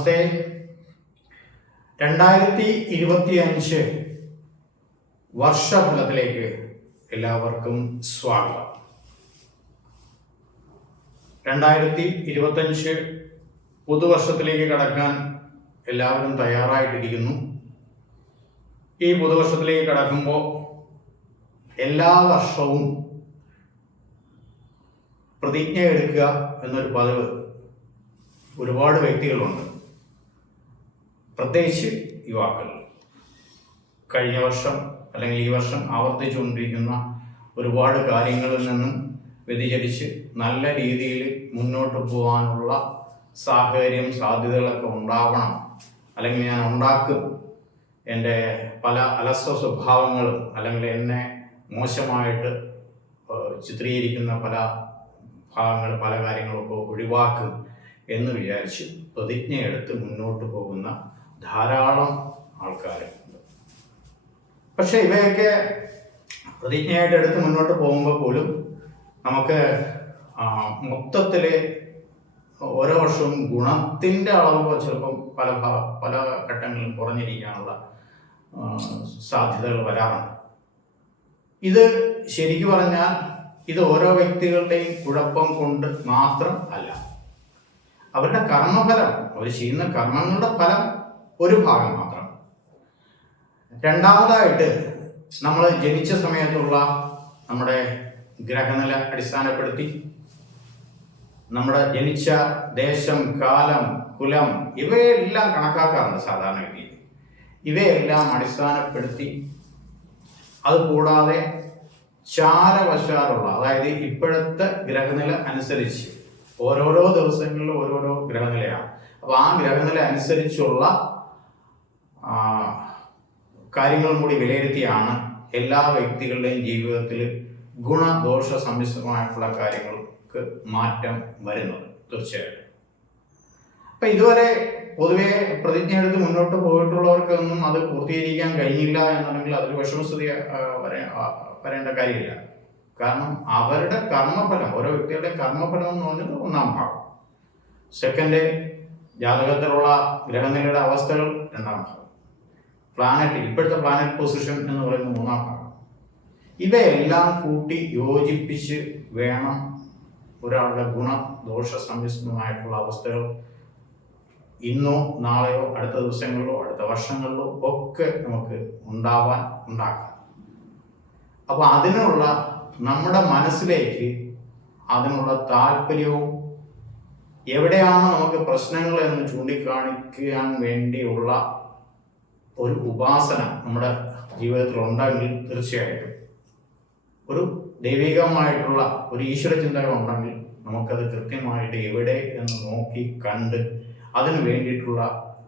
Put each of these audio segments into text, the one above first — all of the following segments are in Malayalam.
നമസ്തേ. 2025 വർഷഫലത്തിലേക്ക് എല്ലാവർക്കും സ്വാഗതം. 2025 പുതുവർഷത്തിലേക്ക് കടക്കാൻ എല്ലാവരും തയ്യാറായിട്ടിരിക്കുന്നു. ഈ പുതുവർഷത്തിലേക്ക് കടക്കുമ്പോൾ എല്ലാ വർഷവും പ്രതിജ്ഞ എടുക്കുക എന്നൊരു പതിവ് ഒരുപാട് വ്യക്തികളുണ്ട്, പ്രത്യേകിച്ച് യുവാക്കൾ. കഴിഞ്ഞ വർഷം അല്ലെങ്കിൽ ഈ വർഷം ആവർത്തിച്ചുകൊണ്ടിരിക്കുന്ന ഒരുപാട് കാര്യങ്ങളിൽ നിന്നും വ്യതിചലിച്ച് നല്ല രീതിയിൽ മുന്നോട്ട് പോകാനുള്ള സാധ്യതകളൊക്കെ ഉണ്ടാവണം, അല്ലെങ്കിൽ ഞാൻ ഉണ്ടാക്കും. എൻ്റെ പല അലസ സ്വഭാവങ്ങളും അല്ലെങ്കിൽ എന്നെ മോശമായിട്ട് ചിത്രീകരിക്കുന്ന പല ഭാഗങ്ങൾ, പല കാര്യങ്ങളൊക്കെ ഒഴിവാക്കും എന്ന് വിചാരിച്ച് പ്രതിജ്ഞയെടുത്ത് മുന്നോട്ട് പോകുന്ന ധാരാളം ആൾക്കാരുണ്ട്. പക്ഷെ ഇവയൊക്കെ പ്രതിജ്ഞയായിട്ട് എടുത്ത് മുന്നോട്ട് പോകുമ്പോൾ പോലും നമുക്ക് മൊത്തത്തിൽ ഓരോ വർഷവും ഗുണത്തിൻ്റെ അളവ് ചിലപ്പം പല ഘട്ടങ്ങളിലും കുറഞ്ഞിരിക്കാനുള്ള സാധ്യതകൾ വരാറുണ്ട്. ഇത് ശരിക്കും പറഞ്ഞാൽ ഇത് ഓരോ വ്യക്തികളുടെയും കുഴപ്പം കൊണ്ട് മാത്രം അല്ല, അവരുടെ കർമ്മഫലം, അവർ ചെയ്യുന്ന കർമ്മങ്ങളുടെ ഫലം ഒരു ഭാഗം മാത്രം. രണ്ടാമതായിട്ട് നമ്മൾ ജനിച്ച സമയത്തുള്ള നമ്മുടെ ഗ്രഹനില അടിസ്ഥാനപ്പെടുത്തി നമ്മുടെ ജനിച്ച ദേശം, കാലം, കുലം ഇവയെല്ലാം കണക്കാക്കാറുണ്ട് സാധാരണ രീതിയിൽ. ഇവയെല്ലാം അടിസ്ഥാനപ്പെടുത്തി അതുകൂടാതെ ചാരവശാലുള്ള, അതായത് ഇപ്പോഴത്തെ ഗ്രഹനില അനുസരിച്ച് ഓരോരോ ദിവസങ്ങളിലും ഓരോരോ ഗ്രഹനിലയാണ്. അപ്പോൾ ആ ഗ്രഹനില അനുസരിച്ചുള്ള കാര്യങ്ങളും കൂടി വിലയിരുത്തിയാണ് എല്ലാ വ്യക്തികളുടെയും ജീവിതത്തിൽ ഗുണദോഷ സമ്മിശ്രമായിട്ടുള്ള കാര്യങ്ങൾക്ക് മാറ്റം വരുന്നത്. തീർച്ചയായിട്ടും അപ്പം ഇതുവരെ പൊതുവെ പ്രതിജ്ഞ എടുത്ത് മുന്നോട്ട് പോയിട്ടുള്ളവർക്കൊന്നും അത് പൂർത്തീകരിക്കാൻ കഴിഞ്ഞില്ല എന്നുണ്ടെങ്കിൽ അതിൽ വിഷമസ്ഥിതി വരേണ്ട കാര്യമില്ല. കാരണം അവരുടെ കർമ്മഫലം, ഓരോ വ്യക്തികളുടെ കർമ്മഫലം എന്ന് പറഞ്ഞത് ഒന്നാം ഭാഗം. സെക്കൻഡ്, ജാതകത്തിലുള്ള ഗ്രഹനിലയുടെ അവസ്ഥകൾ രണ്ടാം ഭാഗം. ഇപ്പോഴത്തെ പ്ലാനറ്റ് പൊസിഷൻ എന്ന് പറയുന്നത് മൂന്നാം ഭാഗം. ഇവയെല്ലാം കൂട്ടി യോജിപ്പിച്ച് വേണം ഒരാളുടെ ഗുണദോഷ സമ്മിശ്രമായിട്ടുള്ള അവസ്ഥകൾ ഇന്നോ നാളെയോ അടുത്ത ദിവസങ്ങളിലോ അടുത്ത വർഷങ്ങളിലോ ഒക്കെ നമുക്ക് ഉണ്ടാക്കാം. അപ്പോൾ അതിനുള്ള നമ്മുടെ മനസ്സിലേക്ക് അതിനുള്ള താല്പര്യവും എവിടെയാണ് നമുക്ക് പ്രശ്നങ്ങൾ എന്ന് ചൂണ്ടിക്കാണിക്കാൻ വേണ്ടിയുള്ള ഒരു ഉപാസന നമ്മുടെ ജീവിതത്തിൽ ഉണ്ടെങ്കിൽ തീർച്ചയായിട്ടും ഒരു ദൈവികമായിട്ടുള്ള ഒരു ഈശ്വര ചിന്തകൾ ഉണ്ടെങ്കിൽ നമുക്കത് കൃത്യമായിട്ട് എവിടെ എന്ന് നോക്കി കണ്ട് അതിന് വേണ്ടിയിട്ടുള്ള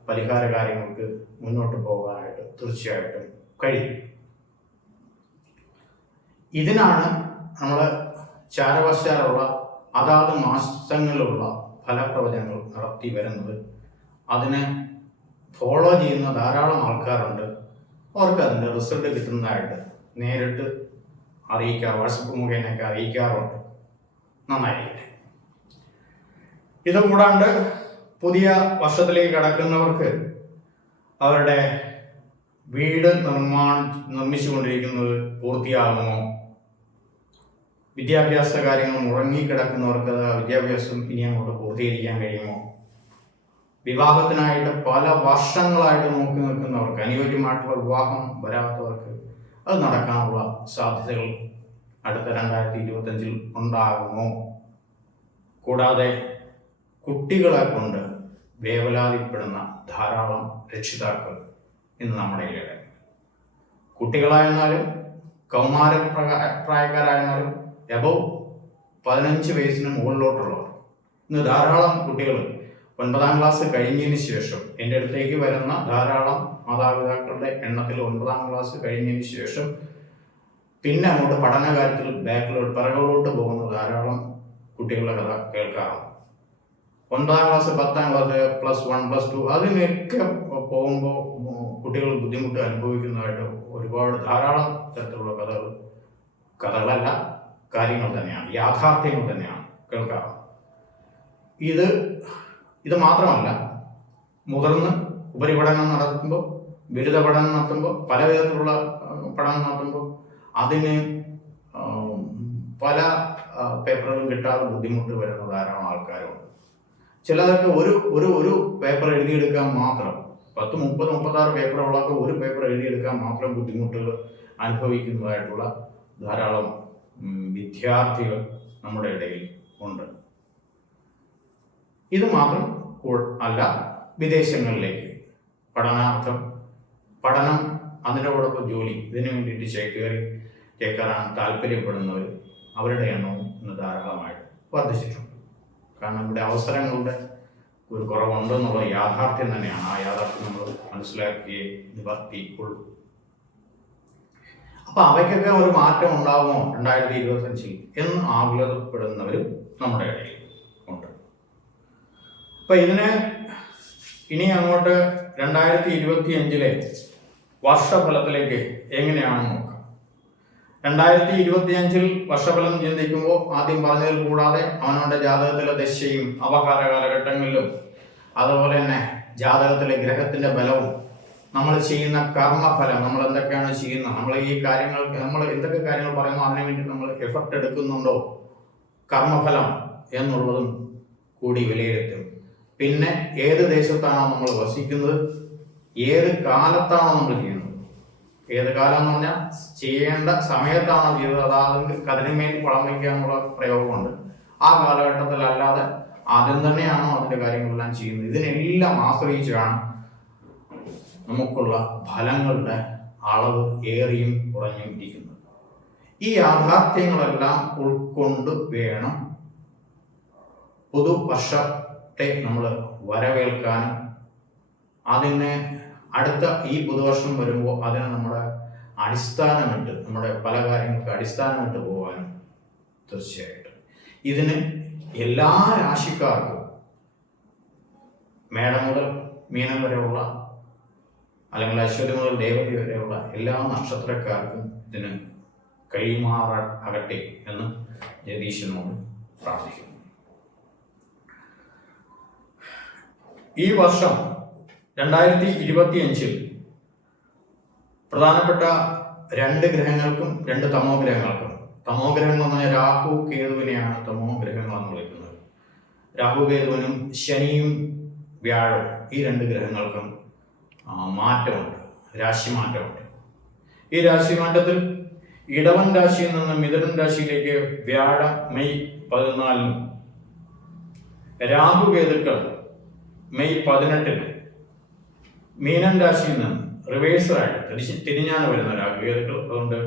പരിഹാര കാര്യങ്ങൾക്ക് മുന്നോട്ട് പോകാനായിട്ട് തീർച്ചയായിട്ടും കഴിയും. ഇതിനാണ് നമ്മൾ ചാരവശാലുള്ള അതാത് മാസങ്ങളിലുള്ള ഫലപ്രവചനങ്ങൾ നടത്തി വരുന്നത്. അതിനെ ഫോളോ ചെയ്യുന്ന ധാരാളം ആൾക്കാരുണ്ട്. അവർക്ക് അതിൻ്റെ റിസൾട്ട് കിട്ടുന്നതായിട്ട് നേരിട്ട് അറിയിക്കാം, വാട്സപ്പ് മുഖേനയൊക്കെ അറിയിക്കാറുണ്ട്. നന്നായിരിക്കട്ടെ. ഇതുകൂടാണ്ട് പുതിയ വർഷത്തിലേക്ക് കടക്കുന്നവർക്ക് അവരുടെ വീട് നിർമ്മിച്ചുകൊണ്ടിരിക്കുന്നത് പൂർത്തിയാകുമോ, വിദ്യാഭ്യാസ കാര്യങ്ങൾ മുടങ്ങിക്കിടക്കുന്നവർക്ക് വിദ്യാഭ്യാസം ഇനി അങ്ങോട്ട് പൂർത്തീകരിക്കാൻ കഴിയുമോ, വിവാഹത്തിനായിട്ട് പല വർഷങ്ങളായിട്ട് നോക്കി നിൽക്കുന്നവർക്ക്, അനുയോജ്യമായിട്ടുള്ള വിവാഹം വരാത്തവർക്ക് അത് നടക്കാനുള്ള സാധ്യതകൾ അടുത്ത 2025 ഉണ്ടാകുമോ, കൂടാതെ കുട്ടികളെ കൊണ്ട് വേവലാതിപ്പെടുന്ന ധാരാളം രക്ഷിതാക്കൾ ഇന്ന് നമ്മുടെ ഇടയിൽ, കുട്ടികളായിരുന്നാലും കൗമാര പ്രായക്കാരായിരുന്നാലും എബവ് 15 വയസ്സിന് മുകളിലോട്ടുള്ളവർ. ഇന്ന് ധാരാളം കുട്ടികൾ 9ാം ക്ലാസ് കഴിഞ്ഞതിന് ശേഷം എൻ്റെ അടുത്തേക്ക് വരുന്ന ധാരാളം മാതാപിതാക്കളുടെ എണ്ണത്തിൽ 9ാം ക്ലാസ് കഴിഞ്ഞതിന് ശേഷം പിന്നെ അങ്ങോട്ട് പഠന കാര്യത്തിൽ പിറകോട്ട് പോകുന്ന ധാരാളം കുട്ടികളുടെ കഥ കേൾക്കാറുണ്ട്. 9ാം ക്ലാസ്, 10ാം ക്ലാസ്, +1, +2 അതിനൊക്കെ പോകുമ്പോൾ കുട്ടികൾ ബുദ്ധിമുട്ട് അനുഭവിക്കുന്നതായിട്ട് ഒരുപാട് ധാരാളം തരത്തിലുള്ള കഥകളല്ല, കാര്യങ്ങൾ തന്നെയാണ്, യാഥാർത്ഥ്യങ്ങൾ തന്നെയാണ് കേൾക്കാറ്. ഇത് മാത്രമല്ല, മുതിർന്ന് ഉപരിപഠനം നടത്തുമ്പോൾ, ബിരുദ പഠനം നടത്തുമ്പോൾ, പല വിധത്തിലുള്ള പഠനം നടത്തുമ്പോൾ അതിന് പല പേപ്പറുകളും കിട്ടാതെ ബുദ്ധിമുട്ട് വരുന്ന ധാരാളം ആൾക്കാരുണ്ട്. ചിലതൊക്കെ ഒരു ഒരു ഒരു പേപ്പർ എഴുതിയെടുക്കാൻ മാത്രം 10, 30, 36 പേപ്പറുകളൊക്കെ ഒരു പേപ്പർ എഴുതിയെടുക്കാൻ മാത്രം ബുദ്ധിമുട്ടുകൾ അനുഭവിക്കുന്നതായിട്ടുള്ള ധാരാളം വിദ്യാർത്ഥികൾ നമ്മുടെ ഇടയിൽ ഉണ്ട്. ഇത് മാത്രം അല്ല, വിദേശങ്ങളിലേക്ക് പഠനാർത്ഥം, പഠനം അതിനോടൊപ്പം ജോലി, ഇതിനു വേണ്ടിയിട്ട് ചേക്കേറാൻ താല്പര്യപ്പെടുന്നവർ, അവരുടെ എണ്ണവും ഇന്ന് ധാരാളമായിട്ട് വർദ്ധിച്ചിട്ടുണ്ട്. കാരണം ഇവിടെ അവസരങ്ങളുടെ ഒരു കുറവുണ്ടെന്നുള്ള യാഥാർത്ഥ്യം തന്നെയാണ്. ആ യാഥാർത്ഥ്യം നമ്മൾ മനസ്സിലാക്കിയേ നിവർത്തിയുള്ളൂ. അപ്പൊ അവയ്ക്കൊക്കെ ഒരു മാറ്റം ഉണ്ടാകുമോ 2025 എന്ന് ആകുലപ്പെടുന്നവരും നമ്മുടെ ഇടയിൽ ഉണ്ട്. അപ്പൊ ഇനി അങ്ങോട്ട് 2025 വർഷഫലത്തിലേക്ക് എങ്ങനെയാണെന്ന് നോക്കാം. 2025 വർഷഫലം ചിന്തിക്കുമ്പോൾ ആദ്യം പറഞ്ഞതിൽ കൂടാതെ അവനവന്റെ ജാതകത്തിലെ ദശയും അപകാര കാലഘട്ടങ്ങളിലും അതുപോലെ തന്നെ ജാതകത്തിലെ ഗ്രഹത്തിന്റെ ബലവും നമ്മൾ ചെയ്യുന്ന കർമ്മഫലം, നമ്മൾ എന്തൊക്കെയാണ് ചെയ്യുന്നത്, നമ്മൾ ഈ കാര്യങ്ങൾക്ക് നമ്മൾ എന്തൊക്കെ കാര്യങ്ങൾ പറയുന്നു അതിനു വേണ്ടി നമ്മൾ എഫർട്ട് എടുക്കുന്നുണ്ടോ, കർമ്മഫലം എന്നുള്ളതും കൂടി വിലയിരുത്തും. പിന്നെ ഏത് ദേശത്താണോ നമ്മൾ വസിക്കുന്നത്, ഏത് കാലത്താണോ നമ്മൾ ചെയ്യുന്നത്, ഏത് കാലം എന്ന് പറഞ്ഞാൽ ചെയ്യേണ്ട സമയത്താണോ ചെയ്തത്, അതായത് കതിനുമേൽ വളം വയ്ക്കുക എന്നുള്ള പ്രയോഗമുണ്ട്. ആ കാലഘട്ടത്തിലല്ലാതെ ആദ്യം തന്നെയാണോ അതിൻ്റെ കാര്യങ്ങളെല്ലാം ചെയ്യുന്നത്, ഇതിനെല്ലാം ആശ്രയിച്ചാണ് നമുക്കുള്ള ഫലങ്ങളുടെ അളവ് ഏറിയും കുറഞ്ഞും ഇരിക്കുന്നത്. ഈ യാഥാർത്ഥ്യങ്ങളെല്ലാം ഉൾക്കൊണ്ട് വേണം പുതുവർഷത്തെ നമ്മൾ വരവേൽക്കാനും അതിനെ അടുത്ത ഈ പുതുവർഷം വരുമ്പോൾ അതിനെ നമ്മുടെ അടിസ്ഥാനമിട്ട്, നമ്മുടെ പല കാര്യങ്ങൾക്ക് അടിസ്ഥാനമിട്ട് പോകാനും തീർച്ചയായിട്ടും ഇതിന് എല്ലാ രാശിക്കാർക്കും, മേടം മുതൽ മീനം വരെയുള്ള അല്ലെങ്കിൽ അശ്വതി മുതൽ ദേവതി വരെയുള്ള എല്ലാ നക്ഷത്രക്കാർക്കും ഇതിന് കൈമാറാകട്ടെ എന്ന് ജഗദീശനോട് പ്രാർത്ഥിക്കുന്നു. ഈ വർഷം 2025 പ്രധാനപ്പെട്ട 2 ഗ്രഹങ്ങൾക്കും 2 തമോ ഗ്രഹങ്ങൾക്കും, തമോ ഗ്രഹങ്ങൾ എന്ന് പറഞ്ഞാൽ രാഹു കേതുവിനെയാണ് തമോ ഗ്രഹങ്ങളെന്ന് വിളിക്കുന്നത്. രാഹു കേതുവിനും ശനിയും വ്യാഴവും ഈ 2 ഗ്രഹങ്ങൾക്കും മാറ്റമുണ്ട്, രാശിമാറ്റമുണ്ട്. ഈ രാശിമാറ്റത്തിൽ ഇടവൻ രാശിയിൽ നിന്ന് മിഥുനൻ രാശിയിലേക്ക് വ്യാഴം മെയ് 14-നും, രാഹു കേതുക്കൾ മെയ് 18-ന് മീനൻ രാശിയിൽ നിന്നും റിവേഴ്സായിട്ട് തിരിഞ്ഞാണ് വരുന്ന രാഹു കേതുക്കൾ. അതുകൊണ്ട്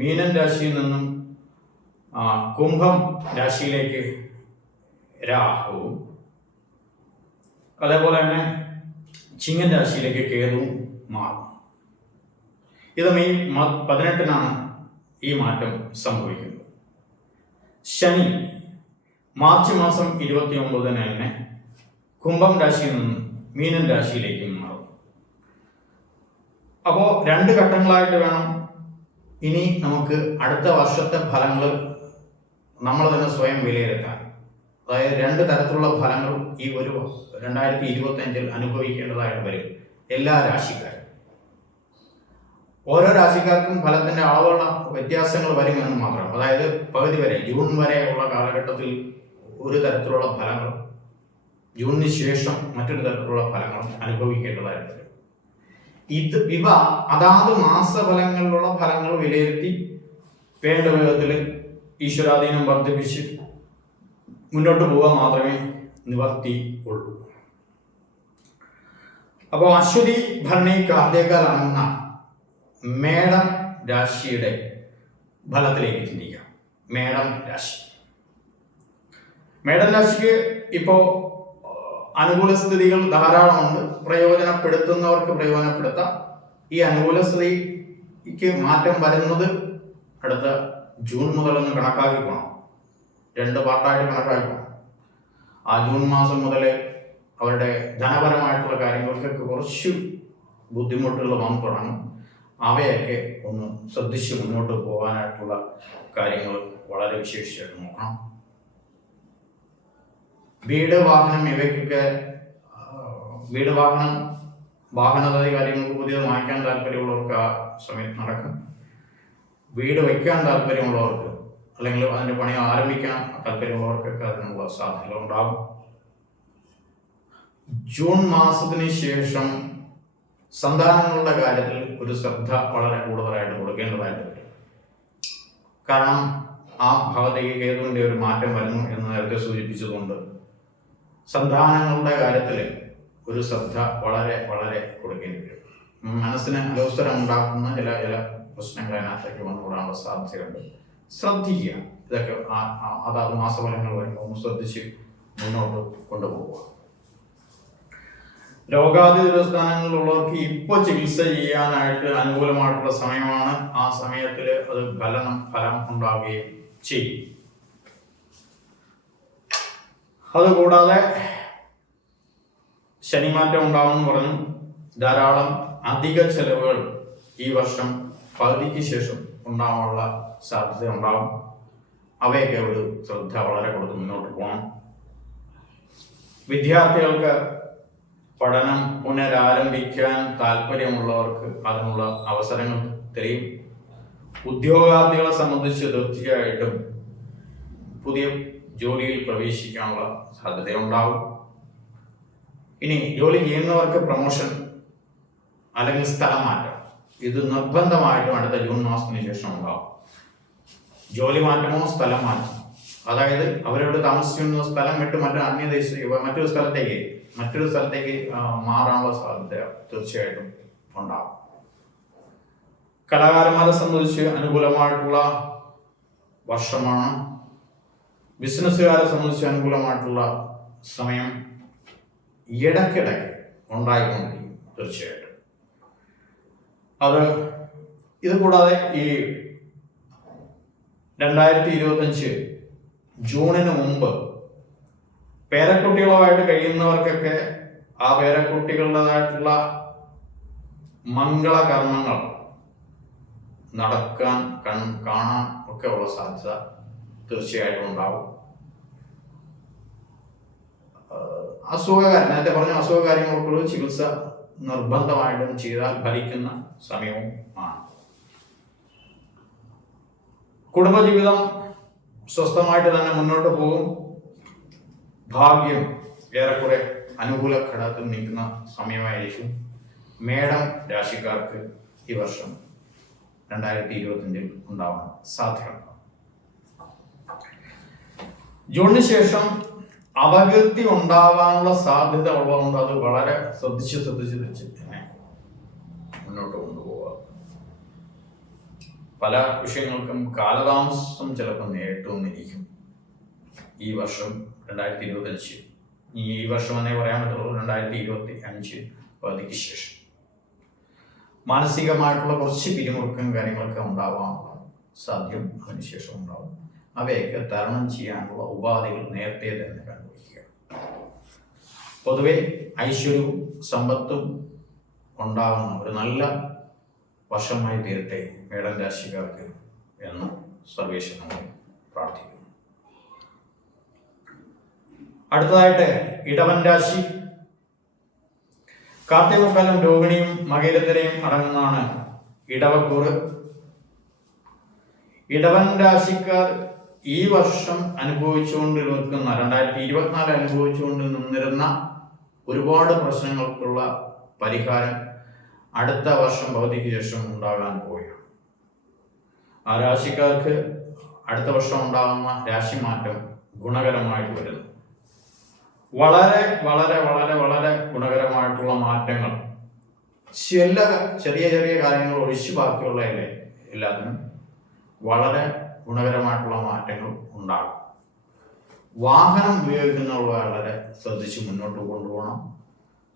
മീനൻ രാശിയിൽ നിന്നും കുംഭം രാശിയിലേക്ക് രാഹുവും, അതേപോലെ തന്നെ ചിങ്ങൻ രാശിയിലേക്ക് കേതുവും മാറും. ഇത് മെയ് 18-നാണ് ഈ മാറ്റം സംഭവിക്കുന്നത്. ശനി മാർച്ച് മാസം 29-ന് തന്നെ കുംഭം രാശിയിൽ നിന്ന് മീനൻ രാശിയിലേക്ക് മാറും. അപ്പോൾ 2 ഘട്ടങ്ങളായിട്ട് വേണം ഇനി നമുക്ക് അടുത്ത വർഷത്തെ ഫലങ്ങൾ നമ്മൾ തന്നെ സ്വയം വിലയിരുത്താൻ. അതായത് 2 തരത്തിലുള്ള ഫലങ്ങൾ ഈ ഒരു 2025 അനുഭവിക്കേണ്ടതായിട്ട് വരും എല്ലാ രാശിക്കാരും. ഓരോ രാശിക്കാർക്കും ഫലത്തിന്റെ അളവുള്ള വ്യത്യാസങ്ങൾ വരുമെന്ന് മാത്രം. അതായത് പകുതി വരെ, ജൂൺ വരെ ഉള്ള കാലഘട്ടത്തിൽ ഒരു തരത്തിലുള്ള ഫലങ്ങൾ, ജൂണിന് ശേഷം മറ്റൊരു തരത്തിലുള്ള ഫലങ്ങൾ അനുഭവിക്കേണ്ടതായിട്ട് വരും. ഇവ അതാത് മാസഫലങ്ങളിലുള്ള ഫലങ്ങൾ വിലയിരുത്തി വേണ്ട വിധത്തിൽ ഈശ്വരാധീനം വർദ്ധിപ്പിച്ച് മുന്നോട്ട് പോകാൻ മാത്രമേ നിവർത്തി ഉള്ളൂ. അപ്പോൾ അശ്വതി ഭരണി കാർത്തികക്കാൽ അടങ്ങുന്ന മേടം രാശിയുടെ ഫലത്തിലേക്ക് ചിന്തിക്കാം. മേടം രാശിക്ക് ഇപ്പോൾ അനുകൂല സ്ഥിതികൾ ധാരാളമുണ്ട്. പ്രയോജനപ്പെടുത്തുന്നവർക്ക് പ്രയോജനപ്പെടുത്താം. ഈ അനുകൂല സ്ഥിതിക്ക് മാറ്റം വരുന്നത് അടുത്ത ജൂൺ മുതലൊന്ന് കണക്കാക്കിക്കോണം. 2 പാർട്ടായിട്ട് കണക്കാക്കിക്കോണം. ആ ജൂൺ മാസം മുതൽ അവരുടെ ധനപരമായിട്ടുള്ള കാര്യങ്ങൾക്കൊക്കെ കുറച്ച് ബുദ്ധിമുട്ടുകൾ വന്നു തുടങ്ങും. അവയൊക്കെ ഒന്ന് ശ്രദ്ധിച്ച് മുന്നോട്ട് പോകാനായിട്ടുള്ള കാര്യങ്ങൾ വളരെ വിശേഷിച്ചായിട്ട് നോക്കണം. വീട്, വാഹനം ഇവയ്ക്കൊക്കെ വീട് വാഹനതായി കാര്യങ്ങൾക്ക് പുതിയത് വാങ്ങിക്കാൻ താല്പര്യമുള്ളവർക്ക് ആ സമയത്ത് നടക്കും. വീട് വയ്ക്കാൻ താല്പര്യമുള്ളവർക്ക് അല്ലെങ്കിൽ അതിൻ്റെ പണി ആരംഭിക്കാൻ താല്പര്യമുള്ളവർക്കൊക്കെ അതിനുള്ള സാധ്യത ഉണ്ടാകും. ജൂൺ മാസത്തിന് ശേഷം സന്താനങ്ങളുടെ കാര്യത്തിൽ ഒരു ശ്രദ്ധ വളരെ കൂടുതലായിട്ട് കൊടുക്കേണ്ടതായിട്ട് വരും. കാരണം ആ ഭാഗത്തേക്ക് കേതുവിൻ്റെ ഒരു മാറ്റം വരുന്നു എന്ന് നേരത്തെ സൂചിപ്പിച്ചതുകൊണ്ട് സന്താനങ്ങളുടെ കാര്യത്തിൽ ഒരു ശ്രദ്ധ വളരെ വളരെ കൊടുക്കേണ്ടി വരും. മനസ്സിന് അലോസരം ഉണ്ടാക്കുന്ന ചില പ്രശ്നങ്ങൾ അതിനകത്തേക്ക് വന്നുകൂടാനുള്ള സാധ്യതയുണ്ട്. ശ്രദ്ധിക്കുക. ഇതൊക്കെ അതാത് മാസഫലങ്ങൾ വരുമ്പോൾ ഒന്ന് ശ്രദ്ധിച്ച് മുന്നോട്ട് കൊണ്ടുപോവുക. രോഗാതി ദുരസ്ഥാനങ്ങളിലുള്ളവർക്ക് ഇപ്പോൾ ചികിത്സ ചെയ്യാനായിട്ട് അനുകൂലമായിട്ടുള്ള സമയമാണ്. ആ സമയത്തിൽ അത് ഫലം ഉണ്ടാവുകയും ചെയ്യും. അതുകൂടാതെ ശനിമാറ്റം ഉണ്ടാവുമെന്ന് പറഞ്ഞു. ധാരാളം അധിക ചെലവുകൾ ഈ വർഷം പകുതിക്ക് ശേഷം ഉണ്ടാവാനുള്ള സാധ്യത ഉണ്ടാവും. അവയൊക്കെ ഒരു ശ്രദ്ധ വളരെ കൊടുത്ത് മുന്നോട്ട് പോകണം. വിദ്യാർത്ഥികൾക്ക് പഠനം പുനരാരംഭിക്കാൻ താല്പര്യമുള്ളവർക്ക് അതിനുള്ള അവസരങ്ങൾ തെളിയും. ഉദ്യോഗാർത്ഥികളെ സംബന്ധിച്ച് തീർച്ചയായിട്ടും പുതിയ ജോലിയിൽ പ്രവേശിക്കാനുള്ള സാധ്യതയുണ്ടാവും. ഇനി ജോലി ചെയ്യുന്നവർക്ക് പ്രൊമോഷൻ അല്ലെങ്കിൽ സ്ഥലം മാറ്റം ഇത് നിർബന്ധമായിട്ടും അടുത്ത ജൂൺ മാസത്തിന് ശേഷം ഉണ്ടാവും. ജോലി മാറ്റമോ സ്ഥലം മാറ്റമോ, അതായത് അവരോട് താമസിക്കുന്ന സ്ഥലം വിട്ട് മറ്റൊരു സ്ഥലത്തേക്ക് മാറാനുള്ള സാധ്യത തീർച്ചയായിട്ടും ഉണ്ടാകും. കലാകാരന്മാരെ സംബന്ധിച്ച് അനുകൂലമായിട്ടുള്ള വർഷമാണ്. ബിസിനസ്സുകാരെ സംബന്ധിച്ച് അനുകൂലമായിട്ടുള്ള സമയം ഇടയ്ക്കിടയ്ക്ക് ഉണ്ടായിക്കൊണ്ടിരിക്കും തീർച്ചയായിട്ടും. ഇത് കൂടാതെ ഈ 2025 ജൂണിന് മുമ്പ് പേരക്കുട്ടികളുമായിട്ട് കഴിയുന്നവർക്കൊക്കെ ആ പേരക്കുട്ടികളുടേതായിട്ടുള്ള മംഗളകർമ്മങ്ങൾ നടക്കാൻ കാണാൻ ഒക്കെ ഉള്ള സാധ്യത തീർച്ചയായിട്ടും ഉണ്ടാവും. നേരത്തെ പറഞ്ഞ അസുഖകാര്യങ്ങൾക്കുള്ള ചികിത്സ നിർബന്ധമായിട്ടും ചെയ്താൽ ഫലിക്കുന്ന സമയവും ആണ്. കുടുംബജീവിതം സ്വസ്ഥമായിട്ട് തന്നെ മുന്നോട്ട് പോകും. ഭാഗ്യം ഏറെക്കുറെ അനുകൂല ഘടകത്തിൽ നിൽക്കുന്ന സമയമായിരിക്കും. മേടം രാശിക്കാർക്ക് ഈ വർഷം 2025 ഉണ്ടാവാൻ സാധ്യതയുണ്ട്. ജൂണിന് ശേഷം അപകീർത്തി ഉണ്ടാവാനുള്ള സാധ്യത ഉള്ളതുകൊണ്ട് അത് വളരെ ശ്രദ്ധിച്ച് തന്നെ മുന്നോട്ട് കൊണ്ടുപോവുക. പല വിഷയങ്ങൾക്കും കാലതാമസം ചിലപ്പോൾ നേരിട്ടുവന്നിരിക്കും ഈ വർഷം 2025. ഈ വർഷം എന്നേ പറയാൻ പറ്റുള്ളൂ. 2025 പകുതിക്ക് ശേഷം മാനസികമായിട്ടുള്ള കുറച്ച് പിരിമുറുക്കം കാര്യങ്ങളൊക്കെ ഉണ്ടാവാനുള്ള സാധ്യം അതിനുശേഷം ഉണ്ടാവും. അവയൊക്കെ തരണം ചെയ്യാനുള്ള ഉപാധികൾ നേരത്തെ തന്നെ കണ്ടുപിടിക്കുക. പൊതുവെ ഐശ്വര്യവും സമ്പത്തും ഉണ്ടാകുന്ന ഒരു നല്ല വർഷമായി തീരട്ടെ മേടൻ രാശിക്കാർക്ക് എന്ന് സർവേശ്വരനെ പ്രാർത്ഥിക്കുന്നു. അടുത്തതായിട്ട് ഇടവൻ രാശി. കാർത്തികക്കാലം രോഹിണിയും മകയിരത്തിനെയും അടങ്ങുന്നതാണ് ഇടവക്കൂറ്. ഇടവൻ രാശിക്കാർ ഈ വർഷം അനുഭവിച്ചുകൊണ്ട് നിൽക്കുന്ന 2024 അനുഭവിച്ചുകൊണ്ട് നിന്നിരുന്ന ഒരുപാട് പ്രശ്നങ്ങൾക്കുള്ള പരിഹാരം അടുത്ത വർഷം പകുതിക്ക് ശേഷം ഉണ്ടാകാൻ പോവുകയാണ്. ആ രാശിക്കാർക്ക് അടുത്ത വർഷം ഉണ്ടാകുന്ന രാശിമാറ്റം ഗുണകരമായിട്ട് വരുന്നു. വളരെ വളരെ വളരെ വളരെ ഗുണകരമായിട്ടുള്ള മാറ്റങ്ങൾ. ചെറിയ കാര്യങ്ങൾ ഒഴിച്ചു ബാക്കിയുള്ളതല്ലേ എല്ലാത്തിനും വളരെ ഗുണകരമായിട്ടുള്ള മാറ്റങ്ങൾ ഉണ്ടാകും. വാഹനം ഉപയോഗിക്കുന്നവർ വളരെ ശ്രദ്ധിച്ച് മുന്നോട്ട് കൊണ്ടുപോകണം.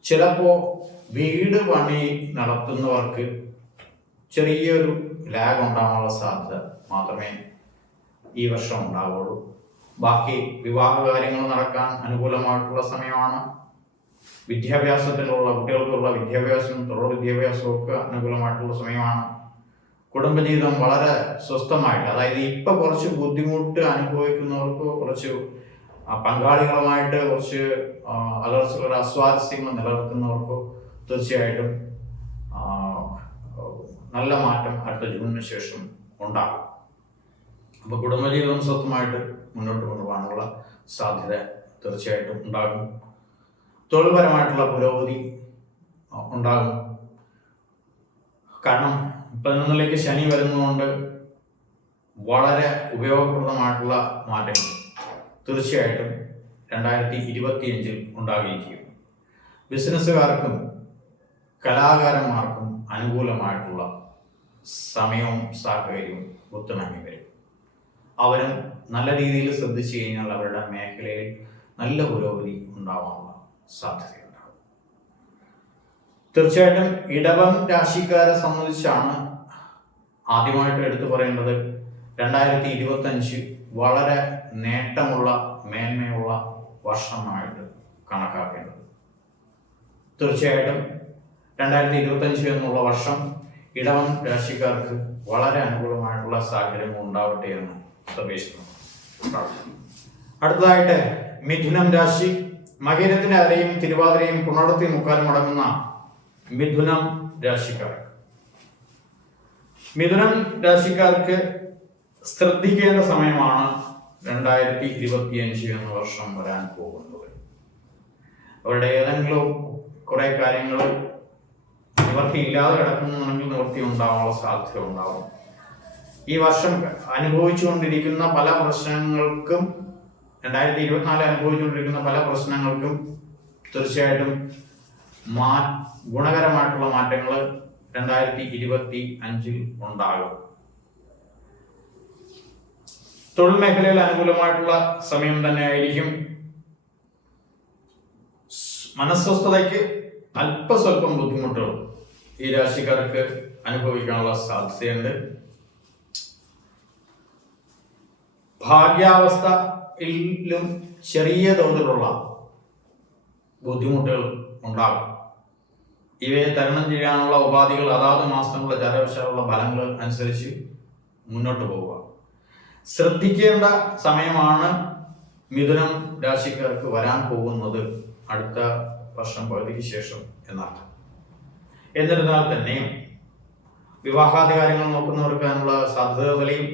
ചിലപ്പോൾ വീട് പണി നടത്തുന്നവർക്ക് ചെറിയൊരു ലാഗ് ഉണ്ടാകാനുള്ള സാധ്യത മാത്രമേ ഈ വർഷം ഉണ്ടാവുള്ളൂ. ബാക്കി വിവാഹ കാര്യങ്ങൾ നടക്കാൻ അനുകൂലമായിട്ടുള്ള സമയമാണ്. കുട്ടികൾക്കുള്ള വിദ്യാഭ്യാസവും തുടർ വിദ്യാഭ്യാസവും ഒക്കെ അനുകൂലമായിട്ടുള്ള സമയമാണ്. കുടുംബജീവിതം വളരെ സ്വസ്ഥമായിട്ട്, അതായത് ഇപ്പൊ കുറച്ച് ബുദ്ധിമുട്ട് അനുഭവിക്കുന്നവർക്ക് കുറച്ച് ആ പങ്കാളികളുമായിട്ട് കുറച്ച് അലർച്ചകൾ അസ്വാരസ്യങ്ങൾ നിലനിർത്തുന്നവർക്കോ തീർച്ചയായിട്ടും നല്ല മാറ്റം അടുത്ത ജൂണിന് ശേഷം ഉണ്ടാകും. അപ്പോൾ കുടുംബജീവിതം സ്വന്തമായിട്ട് മുന്നോട്ട് കൊണ്ടുപോകാനുള്ള സാധ്യത തീർച്ചയായിട്ടും ഉണ്ടാകും. തൊഴിൽപരമായിട്ടുള്ള പുരോഗതി ഉണ്ടാകും. കാരണം 11ലേക്ക് ശനി വരുന്നതുകൊണ്ട് വളരെ ഉപയോഗപ്രദമായിട്ടുള്ള മാറ്റങ്ങൾ തീർച്ചയായിട്ടും 2025 ഉണ്ടാകുകയും ചെയ്യും. ബിസിനസ്സുകാർക്കും കലാകാരന്മാർക്കും അനുകൂലമായിട്ടുള്ള സമയവും സാഹചര്യവും ഒത്തിണങ്ങി വരും. അവരും നല്ല രീതിയിൽ ശ്രദ്ധിച്ചു കഴിഞ്ഞാൽ അവരുടെ മേഖലയിൽ നല്ല പുരോഗതി ഉണ്ടാവാനുള്ള സാധ്യതയുണ്ടാകും. തീർച്ചയായിട്ടും ഇടവം രാശിക്കാരെ സംബന്ധിച്ചാണ് ആദ്യമായിട്ട് എടുത്തു പറയേണ്ടത് 2025 വളരെ നേട്ടമുള്ള മേന്മയുള്ള വർഷമായിട്ട് കണക്കാക്കേണ്ടത്. തീർച്ചയായിട്ടും 2025 എന്നുള്ള വർഷം ഇടവം രാശിക്കാർക്ക് വളരെ അനുകൂലമായിട്ടുള്ള സാഹചര്യങ്ങൾ ഉണ്ടാവട്ടെ എന്ന് പ്രവേശിക്കുന്നു. അടുത്തതായിട്ട് മിഥുനം രാശി. മകരത്തിന്റെ അരയും തിരുവാതിരയും പുണർത്തി മുക്കാലും അടങ്ങുന്ന മിഥുനം രാശിക്കാർ. മിഥുനം രാശിക്കാർക്ക് ശ്രദ്ധിക്കേണ്ട സമയമാണ് 2025 എന്ന വർഷം വരാൻ പോകുന്നത്. അവരുടെ ഏതെങ്കിലും കുറെ കാര്യങ്ങൾ നിവർത്തിയില്ലാതെ കിടക്കുന്നുണ്ടെങ്കിൽ നിവർത്തി ഉണ്ടാവാനുള്ള സാധ്യത ഉണ്ടാവും. ഈ വർഷം അനുഭവിച്ചുകൊണ്ടിരിക്കുന്ന പല പ്രശ്നങ്ങൾക്കും 2024 അനുഭവിച്ചുകൊണ്ടിരിക്കുന്ന പല പ്രശ്നങ്ങൾക്കും തീർച്ചയായിട്ടും ഗുണകരമായിട്ടുള്ള മാറ്റങ്ങൾ 2025 ഉണ്ടാകും. തൊഴിൽ മേഖലയിൽ അനുകൂലമായിട്ടുള്ള സമയം തന്നെ ആയിരിക്കും. മനസ്വസ്ഥതയ്ക്ക് അല്പസ്വല്പം ബുദ്ധിമുട്ടുകൾ ഈ രാശിക്കാർക്ക് അനുഭവിക്കാനുള്ള സാധ്യതയുണ്ട്. ഭാഗ്യാവസ്ഥയിലും ചെറിയ തോതിലുള്ള ബുദ്ധിമുട്ടുകൾ ഉണ്ടാകും. ഇവയെ തരണം ചെയ്യാനുള്ള ഉപാധികൾ അതാത് മാസങ്ങളുടെ ജാതകവശാലുള്ള ഫലങ്ങൾ അനുസരിച്ച് മുന്നോട്ട് പോവുക. ശ്രദ്ധിക്കേണ്ട സമയമാണ് മിഥുനം രാശിക്കാർക്ക് വരാൻ പോകുന്നത് അടുത്ത വർഷം പകുതിക്ക് ശേഷം എന്നർത്ഥം. എന്നിരുന്നാൽ തന്നെയും വിവാഹാദി കാര്യങ്ങൾ നോക്കുന്നവർക്ക് അതിനുള്ള സാധ്യത തെളിയും.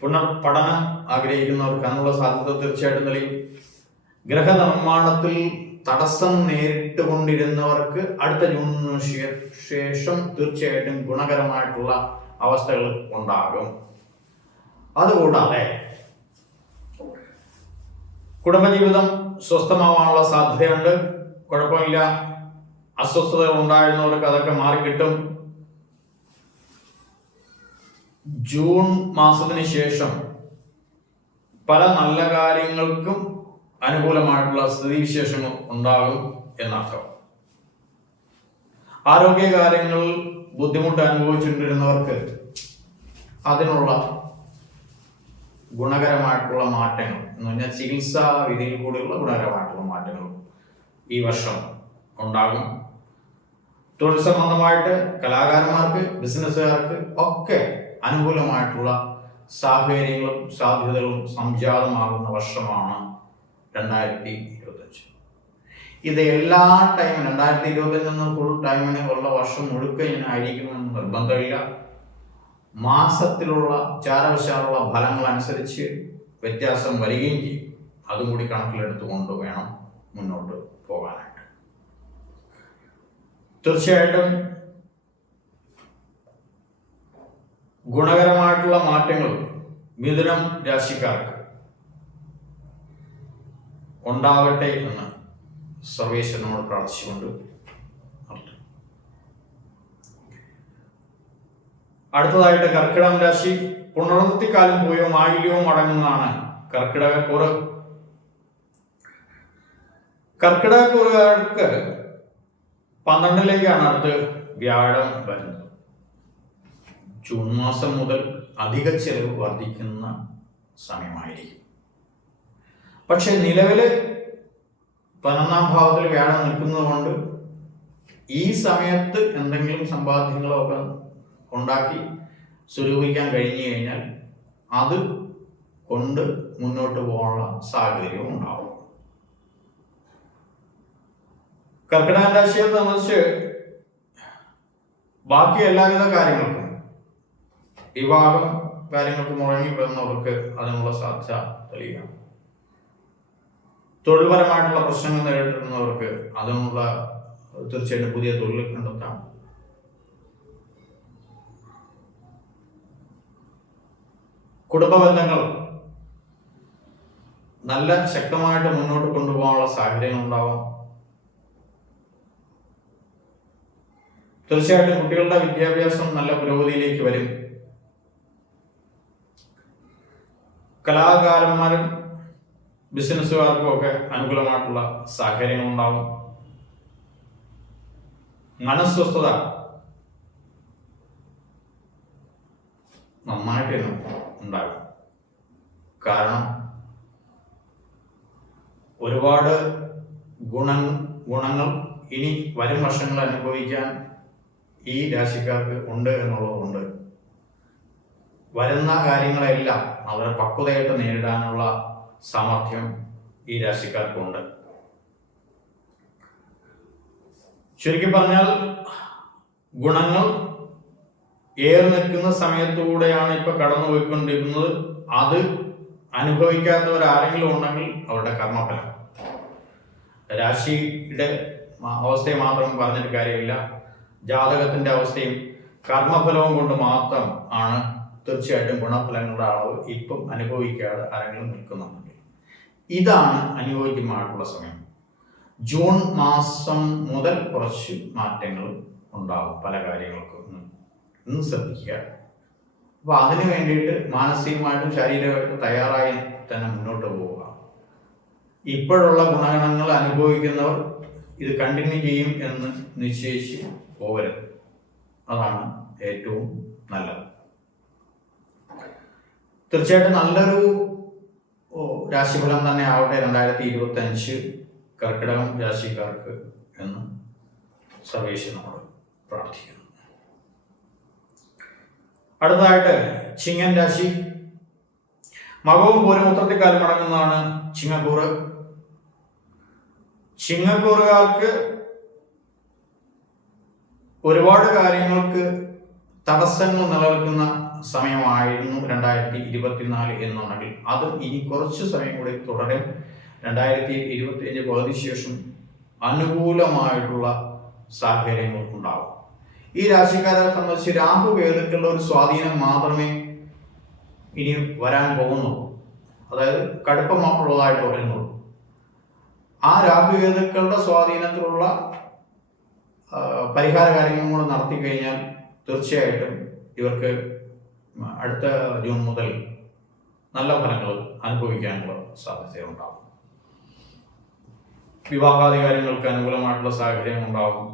പുനർപഠനം ആഗ്രഹിക്കുന്നവർക്ക് അതിനുള്ള സാധ്യത തീർച്ചയായിട്ടും തെളിയും. ഗ്രഹനിർമ്മാണത്തിൽ തടസ്സം നേരിട്ടുകൊണ്ടിരുന്നവർക്ക് അടുത്ത ജൂണിന് ശേഷം തീർച്ചയായിട്ടും ഗുണകരമായിട്ടുള്ള അവസ്ഥകൾ ഉണ്ടാകും. അതുകൂടാതെ കുടുംബജീവിതം സ്വസ്ഥമാവാനുള്ള സാധ്യതയുണ്ട്. കുഴപ്പമില്ല. അസ്വസ്ഥതകൾ ഉണ്ടായിരുന്നവർക്ക് അതൊക്കെ മാറിക്കിട്ടും. ജൂൺ മാസത്തിന് ശേഷം പല നല്ല കാര്യങ്ങൾക്കും അനുകൂലമായിട്ടുള്ള സ്ഥിതിവിശേഷങ്ങൾ ഉണ്ടാകും എന്നർത്ഥം. ആരോഗ്യകാര്യങ്ങളിൽ ബുദ്ധിമുട്ട് അനുഭവിച്ചുകൊണ്ടിരുന്നവർക്ക് അതിനുള്ള ഗുണകരമായിട്ടുള്ള മാറ്റങ്ങൾ എന്ന് പറഞ്ഞാൽ ചികിത്സാ വിധിയിൽ കൂടിയുള്ള ഗുണകരമായിട്ടുള്ള മാറ്റങ്ങൾ ഈ വർഷം ഉണ്ടാകും. തൊഴിൽ സംബന്ധമായിട്ട് കലാകാരന്മാർക്ക് ബിസിനസ്സുകാർക്ക് ഒക്കെ അനുകൂലമായിട്ടുള്ള സാഹചര്യങ്ങളും സാധ്യതകളും സംജാതമാകുന്ന വർഷമാണ് 2025. ഇത് എല്ലാ ടൈമും 2025 ഫുൾ ടൈമിന് ഉള്ള വർഷം മുഴുക്ക ആയിരിക്കുമെന്ന് നിർബന്ധമില്ല. മാസത്തിലുള്ള ചാരവശാലുള്ള ഫലങ്ങൾ അനുസരിച്ച് വ്യത്യാസം വരികയും ചെയ്യും. അതും കൂടി കണക്കിലെടുത്തുകൊണ്ട് വേണം മുന്നോട്ട് പോകാനായിട്ട്. തീർച്ചയായിട്ടും ഗുണകരമായിട്ടുള്ള മാറ്റങ്ങൾ മിഥുനം രാശിക്കാർക്ക് ഉണ്ടാവട്ടെ എന്ന് സർവേശ്വരനോട് പ്രാർത്ഥിച്ചുകൊണ്ട് അടുത്തതായിട്ട് കർക്കിടകം രാശി. പുണർത്തിക്കാലം പോയോ ആയില്യവും അടങ്ങുന്നതാണ് കർക്കിടകക്കൂറ്. കർക്കിടകക്കൂറുകാർക്ക് 12ലേക്കാണ് അടുത്ത് വ്യാഴം വരുന്നത്. ജൂൺ മാസം മുതൽ അധിക ചെലവ് വർദ്ധിക്കുന്ന സമയമായിരിക്കും. പക്ഷെ നിലവില് 11ാം ഭാവത്തിൽ വ്യാഴം നിൽക്കുന്നത് കൊണ്ട് ഈ സമയത്ത് എന്തെങ്കിലും സമ്പാദ്യങ്ങളൊക്കെ ഉണ്ടാക്കി സ്വരൂപിക്കാൻ കഴിഞ്ഞു കഴിഞ്ഞാൽ അത് കൊണ്ട് മുന്നോട്ട് പോകാനുള്ള സാഹചര്യവും ഉണ്ടാവും. കർക്കിടക രാശിയെ സംബന്ധിച്ച് ബാക്കി എല്ലാവിധ കാര്യങ്ങൾക്കും വിവാഹം കാര്യങ്ങൾക്ക് മുടങ്ങിപ്പെടുന്നവർക്ക് അതിനുള്ള സാധ്യത തെളിയുക, തൊഴിൽപരമായിട്ടുള്ള പ്രശ്നങ്ങൾ നേരിടുന്നവർക്ക് അതിനുള്ള തീർച്ചയായിട്ടും പുതിയ തൊഴിൽ കണ്ടെത്താം. കുടുംബ ബന്ധങ്ങൾ നല്ല ശക്തമായിട്ട് മുന്നോട്ട് കൊണ്ടുപോകാനുള്ള സാഹചര്യങ്ങൾ ഉണ്ടാവും. തീർച്ചയായിട്ടും കുട്ടികളുടെ വിദ്യാഭ്യാസം നല്ല പുരോഗതിയിലേക്ക് വരും. കലാകാരന്മാരും ബിസിനസ്സുകാർക്കും ഒക്കെ അനുകൂലമായിട്ടുള്ള സാഹചര്യങ്ങൾ ഉണ്ടാവും. മനസ്വസ്ഥത നന്നായിട്ട് ഉണ്ടാകും. കാരണം ഒരുപാട് ഗുണങ്ങൾ ഇനി വരും വർഷങ്ങൾ അനുഭവിക്കാൻ ഈ രാശിക്കാർക്ക് ഉണ്ട് എന്നുള്ളതുകൊണ്ട് വരുന്ന കാര്യങ്ങളെല്ലാം വളരെ പക്വതയായിട്ട് നേരിടാനുള്ള സാമർഥ്യം ഈ രാശിക്കാർക്കുണ്ട്. ചുരുക്കി പറഞ്ഞാൽ ഗുണങ്ങൾ ഏറി നിൽക്കുന്ന സമയത്തൂടെയാണ് ഇപ്പൊ കടന്നുപോയിക്കൊണ്ടിരിക്കുന്നത്. അത് അനുഭവിക്കാത്തവരാരെങ്കിലും ഉണ്ടെങ്കിൽ അവരുടെ കർമ്മഫലം, രാശിയുടെ അവസ്ഥയെ മാത്രം പറഞ്ഞിട്ട് കാര്യമില്ല, ജാതകത്തിന്റെ അവസ്ഥയും കർമ്മഫലവും കൊണ്ട് മാത്രം ആണ് തീർച്ചയായിട്ടും ഗുണഫലങ്ങളുടെ അളവ് ഇപ്പം അനുഭവിക്കാതെ ആരെങ്കിലും നിൽക്കുന്നുണ്ടെങ്കിൽ ഇതാണ് അനുയോജ്യമായിട്ടുള്ള സമയം. ജൂൺ മാസം മുതൽ കുറച്ച് മാറ്റങ്ങൾ ഉണ്ടാകും പല കാര്യങ്ങൾക്കും. ഇന്ന് ശ്രദ്ധിക്കുക. അപ്പോൾ അതിനു വേണ്ടിയിട്ട് മാനസികമായിട്ടും ശാരീരികമായിട്ടും തയ്യാറായി തന്നെ മുന്നോട്ട് പോവുക. ഇപ്പോഴുള്ള ഗുണഗണങ്ങൾ അനുഭവിക്കുന്നവർ ഇത് കണ്ടിന്യൂ ചെയ്യും എന്ന് നിശ്ചയിച്ച് പോകരുത്. അതാണ് ഏറ്റവും നല്ലത്. തീർച്ചയായിട്ടും നല്ലൊരു രാശിഫലം തന്നെ ആവട്ടെ 2025 കർക്കിടകം രാശിക്കാർക്ക് എന്ന് സർവേശ്വരനോട് പ്രാർത്ഥിക്കുന്നു. അടുത്തതായിട്ട് ചിങ്ങൻ രാശി. മകവും പോരും ഉത്രത്തിക്കാലം അടങ്ങുന്നതാണ് ചിങ്ങക്കൂറ്. ചിങ്ങക്കൂറുകാർക്ക് ഒരുപാട് കാര്യങ്ങൾക്ക് തടസ്സങ്ങൾ നിലനിൽക്കുന്ന സമയമായിരുന്നു 2024 എന്നുണ്ടെങ്കിൽ അത് ഇനി കുറച്ച് സമയം കൂടി തുടരും. 2025 പകുതി ശേഷം അനുകൂലമായിട്ടുള്ള സാഹചര്യങ്ങൾ ഉണ്ടാകും. ഈ രാശിക്കാരെ സംബന്ധിച്ച് രാഹുകേതുക്കളുടെ ഒരു സ്വാധീനം മാത്രമേ ഇനി വരാൻ പോകുന്നുള്ളൂ. അതായത് കടുപ്പമുള്ളതായിട്ട് വരുന്നുള്ളൂ. ആ രാഹുകേതുക്കളുടെ സ്വാധീനത്തിലുള്ള പരിഹാര കാര്യങ്ങളും കൂടെ നടത്തി കഴിഞ്ഞാൽ തീർച്ചയായിട്ടും ഇവർക്ക് അടുത്ത ജൂൺ മുതൽ നല്ല ഫലങ്ങൾ അനുഭവിക്കാനുള്ള സാധ്യതയുണ്ടാകും. വിവാഹാധികാരങ്ങൾക്ക് അനുകൂലമായിട്ടുള്ള സാഹചര്യം ഉണ്ടാകും.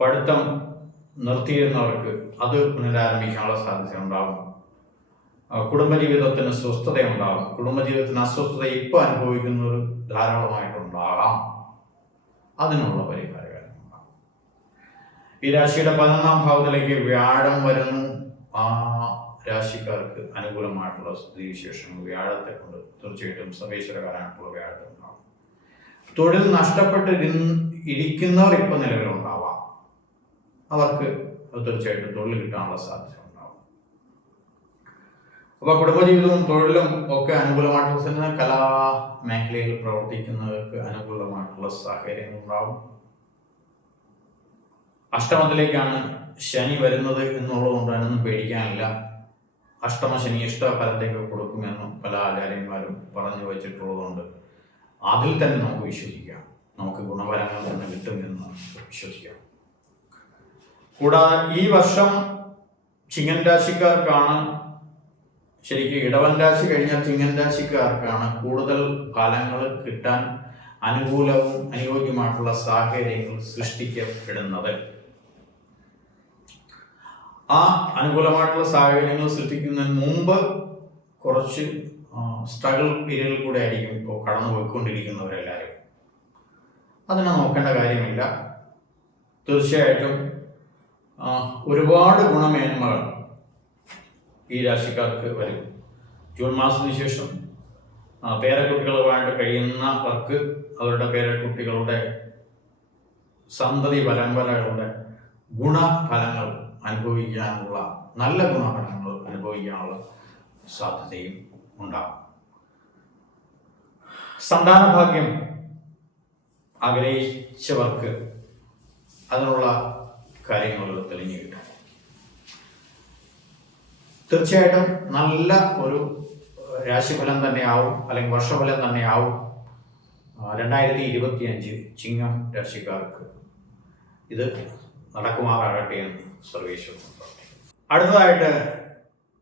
പഠിത്തം നിർത്തിയിരുന്നവർക്ക് അത് പുനരാരംഭിക്കാനുള്ള സാധ്യത ഉണ്ടാകും. കുടുംബജീവിതത്തിന് സ്വസ്ഥതയുണ്ടാകും. കുടുംബജീവിതത്തിന് അസ്വസ്ഥത ഇപ്പോൾ അനുഭവിക്കുന്നവർ ധാരാളമായിട്ടുണ്ടാകാം. അതിനുള്ള പരിഹാരങ്ങളുണ്ടാകും. ഈ രാശിയുടെ 11ാം ഭാവത്തിലേക്ക് വ്യാഴം വരുന്നു. ആ രാശിക്കാർക്ക് അനുകൂലമായിട്ടുള്ള സ്ഥിതിവിശേഷങ്ങൾ വ്യാഴത്തെ കൊണ്ട് തീർച്ചയായിട്ടും സർവേശ്വരകാരനായിട്ടുള്ള വ്യാഴത്തെ ഉണ്ടാകും. തൊഴിൽ നഷ്ടപ്പെട്ടിരിക്കുന്നവർ ഇപ്പം നിലവിലുണ്ടാവാം. അവർക്ക് തീർച്ചയായിട്ടും തൊഴിൽ കിട്ടാനുള്ള സാധ്യത ഉണ്ടാവും. അപ്പൊ കുടുംബജീവിതവും തൊഴിലും ഒക്കെ അനുകൂലമായിട്ടുള്ള കലാ മേഖലയിൽ പ്രവർത്തിക്കുന്നവർക്ക് അനുകൂലമായിട്ടുള്ള സാഹചര്യങ്ങൾ ഉണ്ടാവും. അഷ്ടമത്തിലേക്കാണ് ശനി വരുന്നത് എന്നുള്ളതുകൊണ്ട് അതിനൊന്നും പേടിക്കാനില്ല. അഷ്ടമ ശനി ഇഷ്ടഫലത്തേക്ക് കൊടുക്കുമെന്നും പല ആചാര്യന്മാരും പറഞ്ഞു വച്ചിട്ടുള്ളതുകൊണ്ട് അതിൽ തന്നെ നമുക്ക് വിശ്വസിക്കാം. നമുക്ക് ഗുണപരങ്ങൾ തന്നെ കിട്ടുമെന്ന് വിശ്വസിക്കാം. കൂടാതെ ഈ വർഷം ചിങ്ങൻ രാശിക്കാർക്കാണ്, ശരിക്കും ഇടവൻ രാശി കഴിഞ്ഞാൽ ചിങ്ങൻ രാശിക്കാർക്കാണ് കൂടുതൽ ഫലങ്ങൾ കിട്ടാൻ അനുകൂലവും അനുയോജ്യമായിട്ടുള്ള സാഹചര്യങ്ങൾ സൃഷ്ടിക്കപ്പെടുന്നത്. ആ അനുകൂലമായിട്ടുള്ള സാഹചര്യങ്ങൾ സൃഷ്ടിക്കുന്നതിന് മുമ്പ് കുറച്ച് സ്ട്രഗിൾ പീരീഡിൽ കൂടെ ആയിരിക്കും ഇപ്പോൾ കടന്നു പോയിക്കൊണ്ടിരിക്കുന്നവരെല്ലാവരും. അതിനെ നോക്കേണ്ട കാര്യമില്ല. തീർച്ചയായിട്ടും ഒരുപാട് ഗുണമേന്മകൾ ഈ രാശിക്കാർക്ക് വരും. ജൂൺ മാസത്തിന് ശേഷം പേരക്കുട്ടികളുമായിട്ട് കഴിയുന്നവർക്ക് അവരുടെ പേരക്കുട്ടികളുടെ സന്തതി പരമ്പരകളുടെ ഗുണഫലങ്ങൾ അനുഭവിക്കാനുള്ള നല്ല ഗുണഫലങ്ങൾ അനുഭവിക്കാനുള്ള സാധ്യതയും ഉണ്ടാകും. സന്താനഭാഗ്യം ആഗ്രഹിച്ചവർക്ക് അതിനുള്ള കാര്യങ്ങൾ തെളിഞ്ഞു കിട്ടും. തീർച്ചയായിട്ടും നല്ല ഒരു രാശിഫലം തന്നെയാവും, അല്ലെങ്കിൽ വർഷഫലം തന്നെയാവും 2025 ചിങ്ങം രാശിക്കാർക്ക്. ഇത് നടക്കുമാറാകട്ടെ എന്ന് സർവേശ്വരൻ പ്രാർത്ഥിക്കുന്നു. അടുത്തതായിട്ട്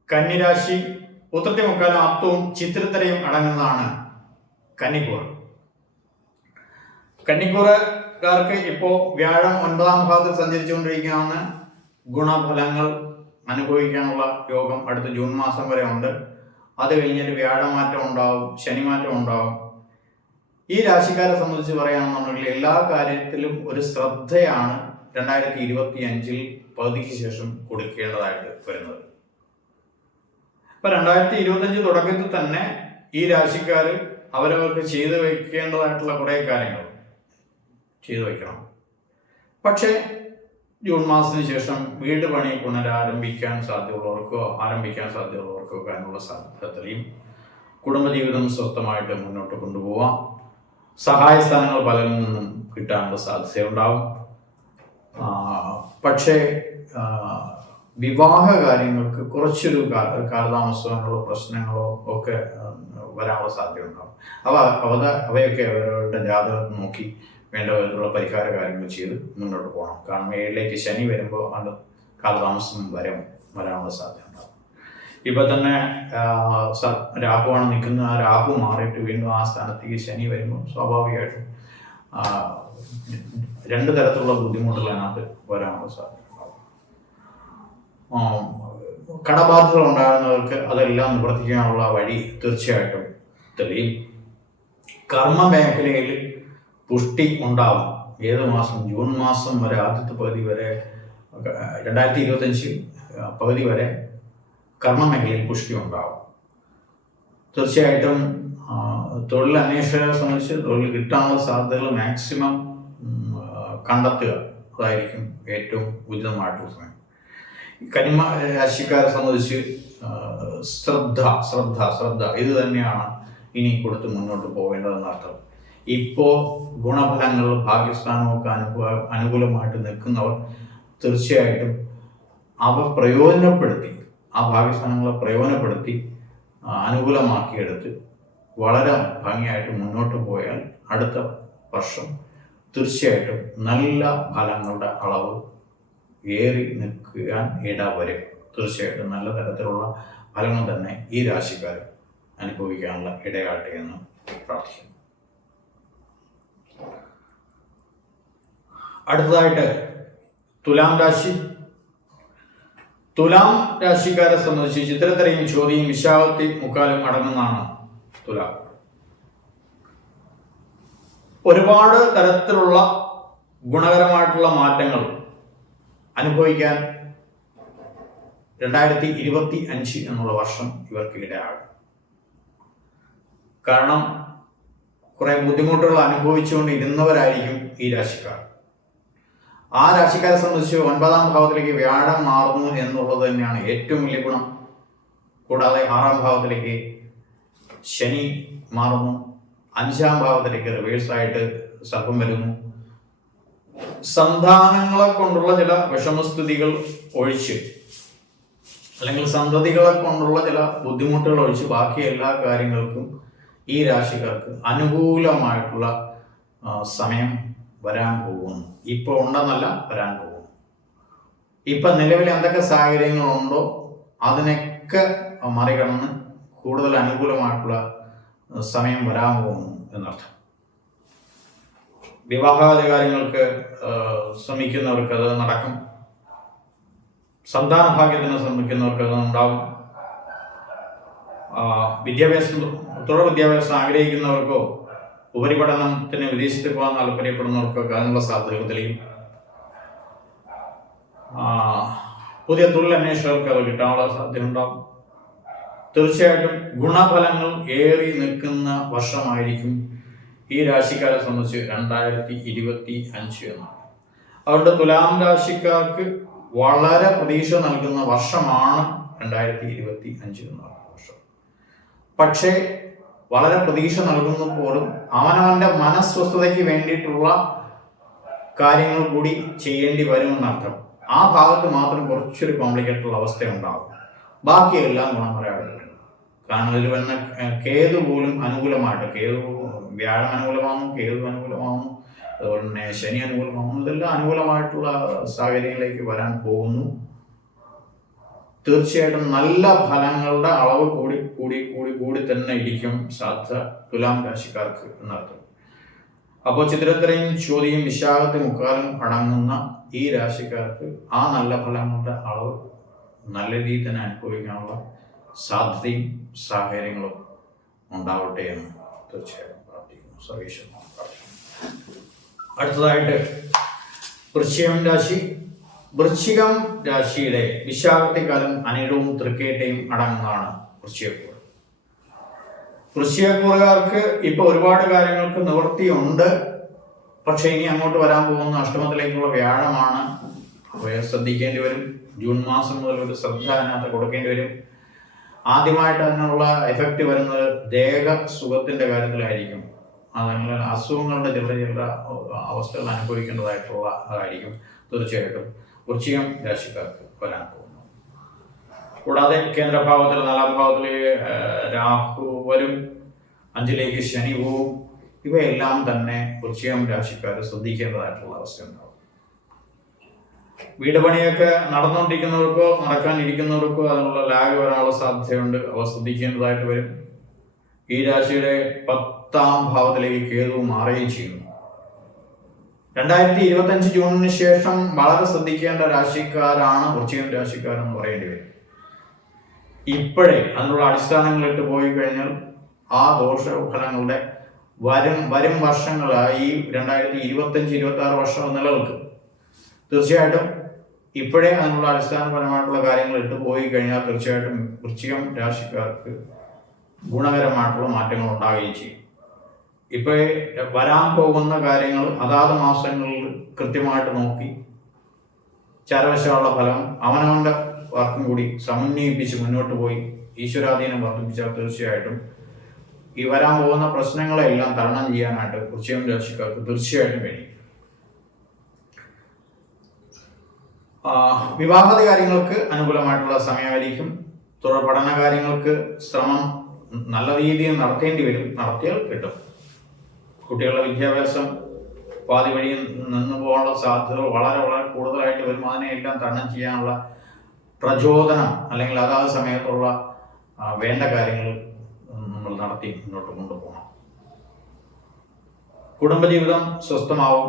കന്നിരാശി. ഉത്രത്തി മുക്കാലും അത്തവും ചിത്രത്തരയും അടങ്ങുന്നതാണ് കന്നിക്കൂർ. കന്നിക്കൂറുകാർക്ക് ഇപ്പോൾ വ്യാഴം 9ാം ഭാവത്തിൽ സഞ്ചരിച്ചുകൊണ്ടിരിക്കുകയാണ്. ഗുണഫലങ്ങൾ അനുഭവിക്കാനുള്ള യോഗം അടുത്ത ജൂൺ മാസം വരെ ഉണ്ട്. അത് കഴിഞ്ഞിട്ട് വ്യാഴമാറ്റം ഉണ്ടാവും, ശനിമാറ്റം ഉണ്ടാവും. ഈ രാശിക്കാരെ സംബന്ധിച്ച് പറയുകയാണെന്നുണ്ടെങ്കിൽ എല്ലാ കാര്യത്തിലും ഒരു ശ്രദ്ധയാണ് 2025 പകുതിക്ക് ശേഷം കൊടുക്കേണ്ടതായിട്ട് വരുന്നത്. ഇപ്പൊ 2025 തുടക്കത്തിൽ തന്നെ ഈ രാശിക്കാർ അവരവർക്ക് ചെയ്തു വയ്ക്കേണ്ടതായിട്ടുള്ള കുറേ കാര്യങ്ങൾ ചെയ്തു വയ്ക്കണം. പക്ഷേ ജൂൺ മാസത്തിന് ശേഷം വീട് പണി പുനരാരംഭിക്കാൻ സാധ്യതയുള്ളവർക്കോ ഒക്കെ അതിനുള്ള സാധ്യത തെളിയും. കുടുംബജീവിതം സ്വസ്ഥമായിട്ട് മുന്നോട്ട് കൊണ്ടുപോവാം. സഹായ സ്ഥാനങ്ങൾ പലരിൽ നിന്നും കിട്ടാനുള്ള സാധ്യതയുണ്ടാവും. പക്ഷേ വിവാഹ കാര്യങ്ങൾക്ക് കുറച്ചൊരു കാലതാമസങ്ങളോ പ്രശ്നങ്ങളോ ഒക്കെ വരാനുള്ള സാധ്യതയുണ്ടാവും. അവയൊക്കെ അവരവരുടെ ജാതകം നോക്കി വേണ്ട വിധത്തിലുള്ള പരിഹാര കാര്യങ്ങൾ ചെയ്ത് മുന്നോട്ട് പോകണം. കാരണം 7ലേക്ക് ശനി വരുമ്പോൾ അത് കാലതാമസം വരാനുള്ള സാധ്യത ഉണ്ടാവും. ഇപ്പം തന്നെ രാഹുവാണ് നിൽക്കുന്നത്. ആ രാഹു മാറിയിട്ട് വീണ്ടും ആ സ്ഥാനത്തേക്ക് ശനി വരുമ്പോൾ സ്വാഭാവികമായിട്ടും 2 തരത്തിലുള്ള ബുദ്ധിമുട്ടുകൾ അതിനകത്ത് വരാനുള്ള സാധ്യത ഉണ്ടാവും. കടബാധ്യതകൾ ഉണ്ടാകുന്നവർക്ക് അതെല്ലാം നിവർത്തിക്കാനുള്ള വഴി തീർച്ചയായിട്ടും തെളിയും. കർമ്മ മേഖലയിൽ പുഷ്ടി ഉണ്ടാവും. ഏത് മാസം? ജൂൺ മാസം വരെ, ആദ്യത്തെ പകുതി വരെ, 2025 പകുതി വരെ കർമ്മമേഖലയിൽ പുഷ്ടി ഉണ്ടാവും. തീർച്ചയായിട്ടും തൊഴിൽ അന്വേഷകരെ സംബന്ധിച്ച് തൊഴിൽ കിട്ടാനുള്ള സാധ്യതകൾ മാക്സിമം കണ്ടെത്തുക, അതായിരിക്കും ഏറ്റവും ഉചിതമായിട്ടുള്ള സമയം. കന്നി രാശിക്കാരെ സംബന്ധിച്ച് ശ്രദ്ധ ഇത് തന്നെയാണ് ഇനി കൊടുത്ത് മുന്നോട്ട് പോവേണ്ടതെന്നർത്ഥം. ഇപ്പോൾ ഗുണഫലങ്ങൾ ഭാഗ്യസ്ഥാനമൊക്കെ അനുകൂലമായിട്ട് നിൽക്കുന്നവർ തീർച്ചയായിട്ടും അവ പ്രയോജനപ്പെടുത്തി, ആ ഭാഗ്യസ്ഥാനങ്ങളെ പ്രയോജനപ്പെടുത്തി അനുകൂലമാക്കിയെടുത്ത് വളരെ ഭംഗിയായിട്ട് മുന്നോട്ട് പോയാൽ അടുത്ത വർഷം തീർച്ചയായിട്ടും നല്ല ഫലങ്ങളുടെ അളവ് ഏറി നിൽക്കാൻ ഇടവരും. തീർച്ചയായിട്ടും നല്ല തരത്തിലുള്ള ഫലങ്ങൾ തന്നെ ഈ രാശിക്കാർ അനുഭവിക്കാനുള്ള ഇടയാട്ടെ എന്ന് പ്രാർത്ഥിക്കുന്നു. അടുത്തതായിട്ട് തുലാം രാശി. തുലാം രാശിക്കാരെ സംബന്ധിച്ച് ചിത്രത്തരയും ചോദ്യയും വിശാഖത്തി മുക്കാലും അടങ്ങുന്നതാണ് തുലാം. ഒരുപാട് തരത്തിലുള്ള ഗുണകരമായിട്ടുള്ള മാറ്റങ്ങൾ അനുഭവിക്കാൻ 2025 എന്നുള്ള വർഷം ഇവർക്ക് ഇടയാകും. കാരണം കുറെ ബുദ്ധിമുട്ടുകൾ അനുഭവിച്ചുകൊണ്ട് ഇരുന്നവരായിരിക്കും ഈ രാശിക്കാർ. ആ രാശിക്കാരെ സംബന്ധിച്ച് 9ാം ഭാവത്തിലേക്ക് വ്യാഴം മാറുന്നു എന്നുള്ളത് തന്നെയാണ് ഏറ്റവും വലിയ ഗുണം. കൂടാതെ 6ാം ഭാവത്തിലേക്ക് ശനി മാറുന്നു. 5ാം ഭാവത്തിലേക്ക് റിവേഴ്സായിട്ട് സർപ്പം വരുന്നു. സന്താനങ്ങളെ കൊണ്ടുള്ള ചില വിഷമസ്ഥിതികൾ ഒഴിച്ച്, അല്ലെങ്കിൽ സന്തതികളെ കൊണ്ടുള്ള ചില ബുദ്ധിമുട്ടുകൾ ഒഴിച്ച് ബാക്കി എല്ലാ കാര്യങ്ങൾക്കും ഈ രാശിക്കാർക്ക് അനുകൂലമായിട്ടുള്ള സമയം വരാൻ പോകുന്നു. ഇപ്പോൾ ഉണ്ടെന്നല്ല, വരാൻ പോകുന്നു. ഇപ്പം നിലവിൽ എന്തൊക്കെ സാഹചര്യങ്ങളുണ്ടോ അതിനൊക്കെ മറികടന്ന് കൂടുതൽ അനുകൂലമായിട്ടുള്ള സമയം വരാൻ പോകുന്നു എന്നർത്ഥം. വിവാഹാദി കാര്യങ്ങൾക്ക് ശ്രമിക്കുന്നവർക്ക് അത് നടക്കും. സന്താന ഭാഗ്യത്തിന് ശ്രമിക്കുന്നവർക്ക് അത് ഉണ്ടാവും. തുടർ വിദ്യാഭ്യാസം ആഗ്രഹിക്കുന്നവർക്കോ ഉപരിപഠനത്തിന് വിദേശത്ത് പോകാൻ താല്പര്യപ്പെടുന്നവർക്കൊക്കെ അതിനുള്ള സാധ്യതകൾ തെളിയും. പുതിയ തൊഴിൽ അന്വേഷകർക്ക് അത് കിട്ടാനുള്ള സാധ്യത ഉണ്ടാവും. തീർച്ചയായിട്ടും ഗുണഫലങ്ങൾ ഏറി നിൽക്കുന്ന വർഷമായിരിക്കും ഈ രാശിക്കാരെ സംബന്ധിച്ച് 2025 എന്നാണ്. അവരുടെ തുലാം രാശിക്കാർക്ക് വളരെ പ്രതീക്ഷ നൽകുന്ന വർഷമാണ് 2025 എന്ന വർഷം. പക്ഷേ വളരെ പ്രതീക്ഷ നൽകുന്നപ്പോഴും അവനവന്റെ മനസ്വസ്ഥതയ്ക്ക് വേണ്ടിയിട്ടുള്ള കാര്യങ്ങൾ കൂടി ചെയ്യേണ്ടി വരുമെന്നർത്ഥം. ആ ഭാഗത്ത് മാത്രം കുറച്ചൊരു കോംപ്ലിക്കേറ്റഡ് അവസ്ഥ ഉണ്ടാകും. ബാക്കിയെല്ലാം ഗുണപരമായിട്ടുണ്ട്. കാരണം ഇതിൽ വരുന്ന കേതു പോലും അനുകൂലമായിട്ട്, വ്യാഴം അനുകൂലമാകുന്നു, കേതു അനുകൂലമാകുന്നു, അതുപോലെ തന്നെ ശനി അനുകൂലമാകുന്നു. ഇതെല്ലാം അനുകൂലമായിട്ടുള്ള സാഹചര്യങ്ങളിലേക്ക് വരാൻ പോകുന്നു. തീർച്ചയായിട്ടും നല്ല ഫലങ്ങളുടെ അളവ് കൂടി കൂടി കൂടി കൂടി തന്നെ ഇരിക്കും സാധ്യത തുലാം രാശിക്കാർക്ക് എന്നർത്ഥം. അപ്പോൾ ചിത്തിരത്തിരയും ചോദ്യം വിശാഖത്തിൽ മുക്കാലും അടങ്ങുന്ന ഈ രാശിക്കാർക്ക് ആ നല്ല ഫലങ്ങളുടെ അളവ് നല്ല രീതിയിൽ തന്നെ അനുഭവിക്കാനുള്ള സാധ്യതയും സാഹചര്യങ്ങളും ഉണ്ടാവട്ടെ എന്ന് തീർച്ചയായും പ്രാർത്ഥിക്കുന്നു. സർവീശ്വരൻ പ്രാർത്ഥിക്കുന്നു. അടുത്തതായിട്ട് വൃശ്ചികം രാശി. വൃശ്ചികം രാശിയുടെ വിശാഖത്തെക്കാലം അനിഴവും തൃക്കേട്ടയും അടങ്ങുന്നതാണ് വൃശ്ചികക്കൂറ്. വൃശ്ചികക്കൂറുകാർക്ക് ഇപ്പൊ ഒരുപാട് കാര്യങ്ങൾക്ക് നിവൃത്തിയുണ്ട്. പക്ഷെ ഇനി അങ്ങോട്ട് വരാൻ പോകുന്ന അഷ്ടമത്തിലേക്കുള്ള വ്യാഴമാണ്. അവയെ ശ്രദ്ധിക്കേണ്ടി വരും. ജൂൺ മാസം മുതൽ ഒരു ശ്രദ്ധ അതിനകത്ത് കൊടുക്കേണ്ടി വരും. ആദ്യമായിട്ട് അതിനുള്ള എഫക്റ്റ് വരുന്നത് ദേഹ സുഖത്തിന്റെ കാര്യത്തിലായിരിക്കും. അതങ്ങനെ അസുഖങ്ങളുടെ ചില അവസ്ഥകൾ അനുഭവിക്കേണ്ടതായിട്ടുള്ള അതായിരിക്കും തീർച്ചയായിട്ടും വൃശ്ചികം രാശിക്കാർക്ക് വരാൻ പോകുന്നു. കൂടാതെ കേന്ദ്രഭാവത്തിൽ 4-ാം ഭാവത്തിൽ രാഹു വരും, 5ലേക്ക് ശനി പോവും. ഇവയെല്ലാം തന്നെ വൃശ്ചികം രാശിക്കാർ ശ്രദ്ധിക്കേണ്ടതായിട്ടുള്ള അവസ്ഥയുണ്ടാവും. വീട് പണിയൊക്കെ നടന്നുകൊണ്ടിരിക്കുന്നവർക്കോ നടക്കാനിരിക്കുന്നവർക്കോ അതിനുള്ള ലാഗ് വരാനുള്ള സാധ്യതയുണ്ട്. അവ ശ്രദ്ധിക്കേണ്ടതായിട്ട് വരും. ഈ രാശിയുടെ 10-ാം ഭാവത്തിലേക്ക് കേതു മാറുകയും ചെയ്യുന്നു. 2025 ജൂണിന് ശേഷം വളരെ ശ്രദ്ധിക്കേണ്ട രാശിക്കാരാണ് വൃശ്ചികം രാശിക്കാരെന്ന് പറയേണ്ടി വരും. ഇപ്പോഴേ അതിനുള്ള അടിസ്ഥാനങ്ങളിട്ട് പോയി കഴിഞ്ഞാൽ ആ ദോഷഫലങ്ങളുടെ വരും വർഷങ്ങളായി 2025-26 വർഷം നിലനിൽക്കും. തീർച്ചയായിട്ടും ഇപ്പോഴേ അതിനുള്ള അടിസ്ഥാനപരമായിട്ടുള്ള കാര്യങ്ങൾ ഇട്ട് പോയി കഴിഞ്ഞാൽ തീർച്ചയായിട്ടും വൃശ്ചികം രാശിക്കാർക്ക് ഗുണകരമായിട്ടുള്ള മാറ്റങ്ങൾ ഉണ്ടാവുകയും ചെയ്യും. ഇപ്പോഴേ വരാൻ പോകുന്ന കാര്യങ്ങൾ അതാത് മാസങ്ങളിൽ കൃത്യമായിട്ട് നോക്കി ചാരവശമുള്ള ഫലം അവനവൻ്റെ വർക്കും കൂടി സമന്വയിപ്പിച്ച് മുന്നോട്ട് പോയി ഈശ്വരാധീനം വർദ്ധിപ്പിച്ചാൽ തീർച്ചയായിട്ടും ഈ വരാൻ പോകുന്ന പ്രശ്നങ്ങളെല്ലാം തരണം ചെയ്യാനായിട്ട് വൃശ്ചികം രാശിക്കാർക്ക് തീർച്ചയായിട്ടും കഴിയും. വിവാഹാദി കാര്യങ്ങൾക്ക് അനുകൂലമായിട്ടുള്ള സമയമായിരിക്കും. തുടർ പഠന കാര്യങ്ങൾക്ക് ശ്രമം നല്ല രീതിയിൽ നടത്തേണ്ടി വരും. നടത്തിയാൽ കിട്ടും. കുട്ടികളുടെ വിദ്യാഭ്യാസം പാതി വഴി നിന്ന് പോകാനുള്ള സാധ്യതകൾ വളരെ വളരെ കൂടുതലായിട്ട് വരും. അതിനെല്ലാം തരണം ചെയ്യാനുള്ള പ്രചോദനം അല്ലെങ്കിൽ അതാത് സമയത്തുള്ള വേണ്ട കാര്യങ്ങൾ നമ്മൾ നടത്തി മുന്നോട്ട് കൊണ്ടുപോകണം. കുടുംബജീവിതം സ്വസ്ഥമാവും,